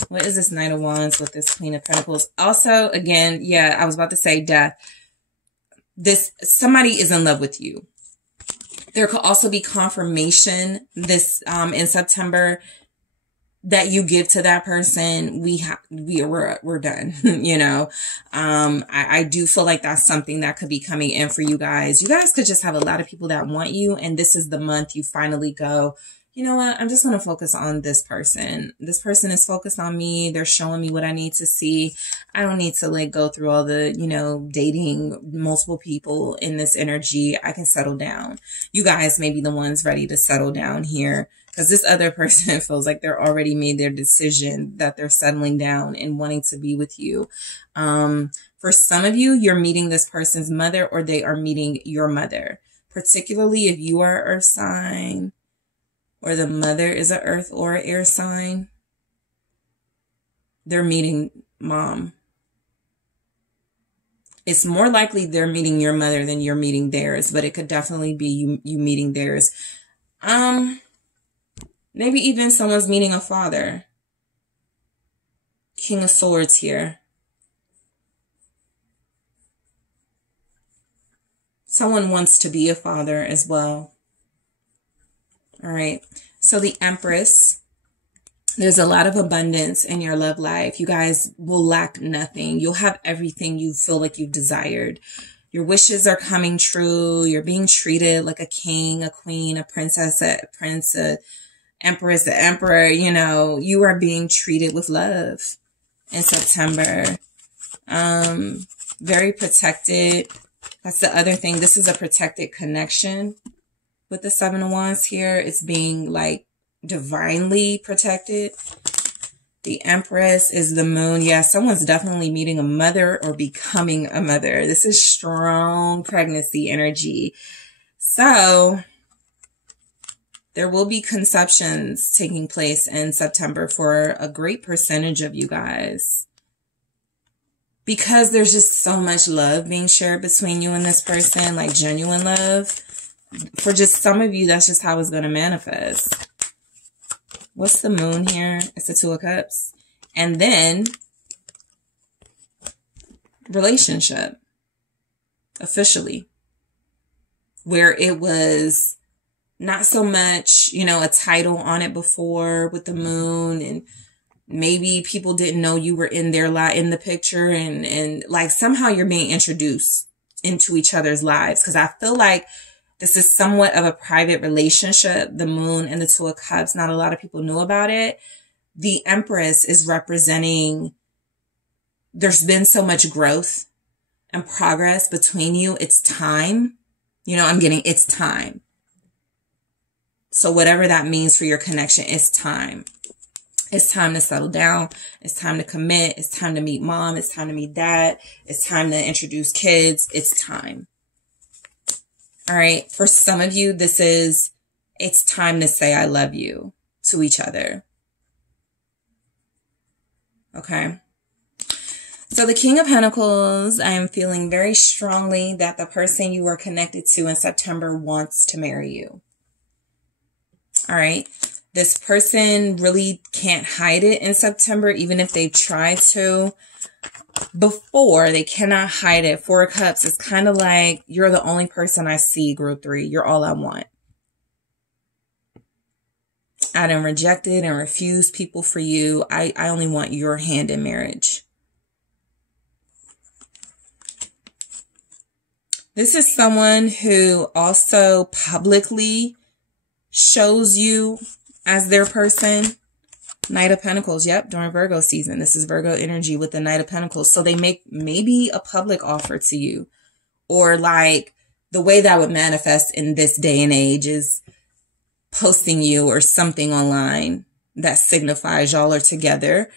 What is this Knight of Wands with this Queen of Pentacles? Also, again, yeah, I was about to say death. Somebody is in love with you. There could also be confirmation this, in September that you give to that person. We're done, I do feel like that's something that could be coming in for you guys. You guys could just have a lot of people that want you. And this is the month you finally go, you know what? I'm just going to focus on this person. This person is focused on me. They're showing me what I need to see. I don't need to like go through all the, dating multiple people in this energy. I can settle down. You guys may be the ones ready to settle down here because this other person feels like they're already made their decision that they're settling down and wanting to be with you. For some of you, you're meeting this person's mother or they are meeting your mother, particularly if you are an earth sign, or the mother is an earth or an air sign. They're meeting mom. It's more likely they're meeting your mother than you're meeting theirs, but it could definitely be you meeting theirs. Maybe even someone's meeting a father. King of Swords here. Someone wants to be a father as well. All right. So the Empress, there's a lot of abundance in your love life. You guys will lack nothing. You'll have everything you feel like you've desired. Your wishes are coming true. You're being treated like a king, a queen, a princess, a prince, a empress, the emperor. You are being treated with love in September. Very protected. That's the other thing. This is a protected connection. With the Seven of Wands here, it's being like divinely protected. The Empress is the moon. Yeah, someone's definitely meeting a mother or becoming a mother. This is strong pregnancy energy. So there will be conceptions taking place in September for a great percentage of you guys. Because there's just so much love being shared between you and this person, like genuine love. For just some of you, that's just how it's going to manifest. What's the moon here? It's the Two of Cups. And then relationship. Officially. Where it was not so much, a title on it before with the moon. And maybe people didn't know you were in their in the picture. And like somehow you're being introduced into each other's lives. Because I feel like this is somewhat of a private relationship, the moon and the Two of Cups. Not a lot of people know about it. The Empress is representing, there's been so much growth and progress between you. It's time. It's time. So whatever that means for your connection, it's time. It's time to settle down. It's time to commit. It's time to meet mom. It's time to meet dad. It's time to introduce kids. It's time. All right. For some of you, it's time to say, I love you to each other. Okay. So the King of Pentacles, I am feeling very strongly that the person you are connected to in September wants to marry you. All right. This person really can't hide it in September, even if they try to. Before, they cannot hide it. Four of Cups is kind of like, you're the only person I see, group 3. You're all I want. I done rejected and refused people for you. I only want your hand in marriage. This is someone who also publicly shows you as their person. Knight of Pentacles. Yep, during Virgo season. This is Virgo energy with the Knight of Pentacles. So they make maybe a public offer to you. Or like the way that would manifest in this day and age is posting you or something online that signifies y'all are together.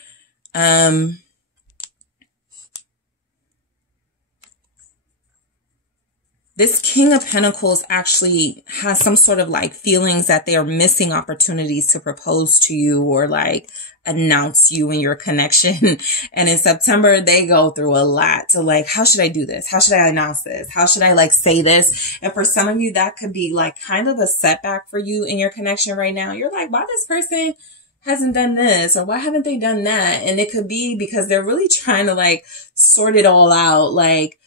This King of Pentacles actually has some sort of like feelings that they are missing opportunities to propose to you or like announce you and your connection. And in September, they go through a lot to like, how should I do this? How should I announce this? How should I like say this? And for some of you, that could be like kind of a setback for you in your connection right now. You're like, why this person hasn't done this or why haven't they done that? And it could be because they're really trying to like sort it all out. Like,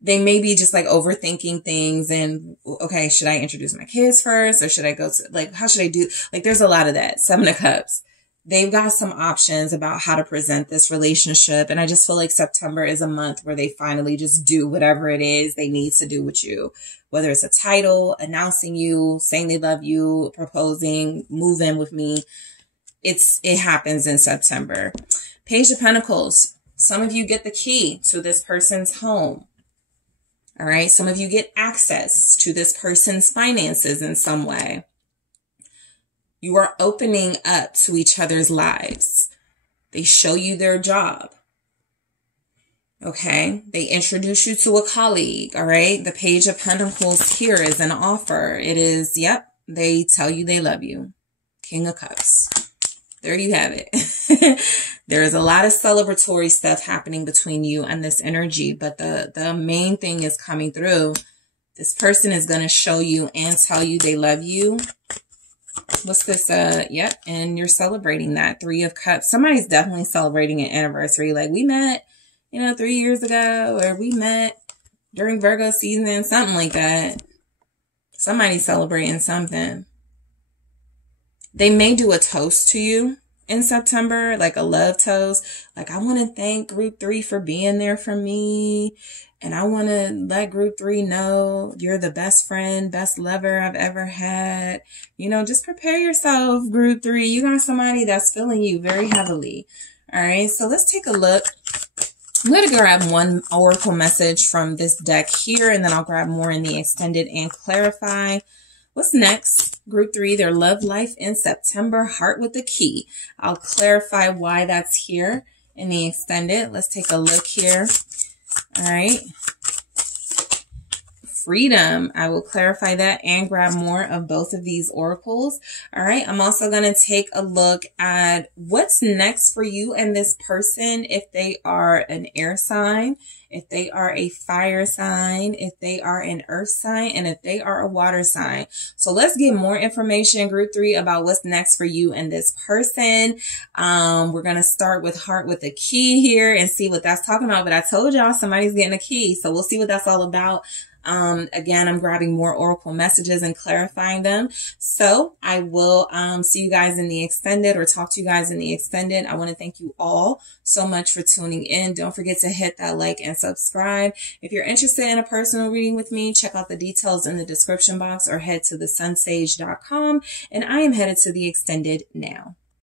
they may be just like overthinking things and, okay, should I introduce my kids first or should I go to like, how should I do? Like, there's a lot of that. Seven of Cups. They've got some options about how to present this relationship. And I just feel like September is a month where they finally just do whatever it is they need to do with you, whether it's a title, announcing you, saying they love you, proposing, move in with me. It happens in September. Page of Pentacles. Some of you get the key to this person's home. All right. Some of you get access to this person's finances in some way. You are opening up to each other's lives. They show you their job. Okay. They introduce you to a colleague. All right. The Page of Pentacles here is an offer. It is, yep. They tell you they love you. King of Cups. There you have it. There's a lot of celebratory stuff happening between you and this energy, but the main thing is coming through. This person is going to show you and tell you they love you. What's this? Yep. And you're celebrating that. Three of Cups. Somebody's definitely celebrating an anniversary. Like we met, 3 years ago, or we met during Virgo season, something like that. Somebody's celebrating something. They may do a toast to you in September, like a love toast. Like, I want to thank group 3 for being there for me. And I want to let group 3 know you're the best friend, best lover I've ever had. Just prepare yourself, group 3. You got somebody that's feeling you very heavily. All right. So let's take a look. I'm going to grab one oracle message from this deck here, and then I'll grab more in the extended and clarify. What's next? Group 3, their love life in September, heart with the key. I'll clarify why that's here in the extended. Let's take a look here. All right. Freedom. I will clarify that and grab more of both of these oracles. All right. I'm also going to take a look at what's next for you and this person. If they are an air sign, if they are a fire sign, if they are an earth sign, and if they are a water sign. So let's get more information, group 3, about what's next for you and this person. We're going to start with heart with the key here and see what that's talking about. But I told y'all somebody's getting a key. So we'll see what that's all about. Again, I'm grabbing more oracle messages and clarifying them. So I will see you guys in the extended, or talk to you guys in the extended. I want to thank you all so much for tuning in. Don't forget to hit that like and subscribe. If you're interested in a personal reading with me, check out the details in the description box or head to TheSunSage.com. And I am headed to the extended now.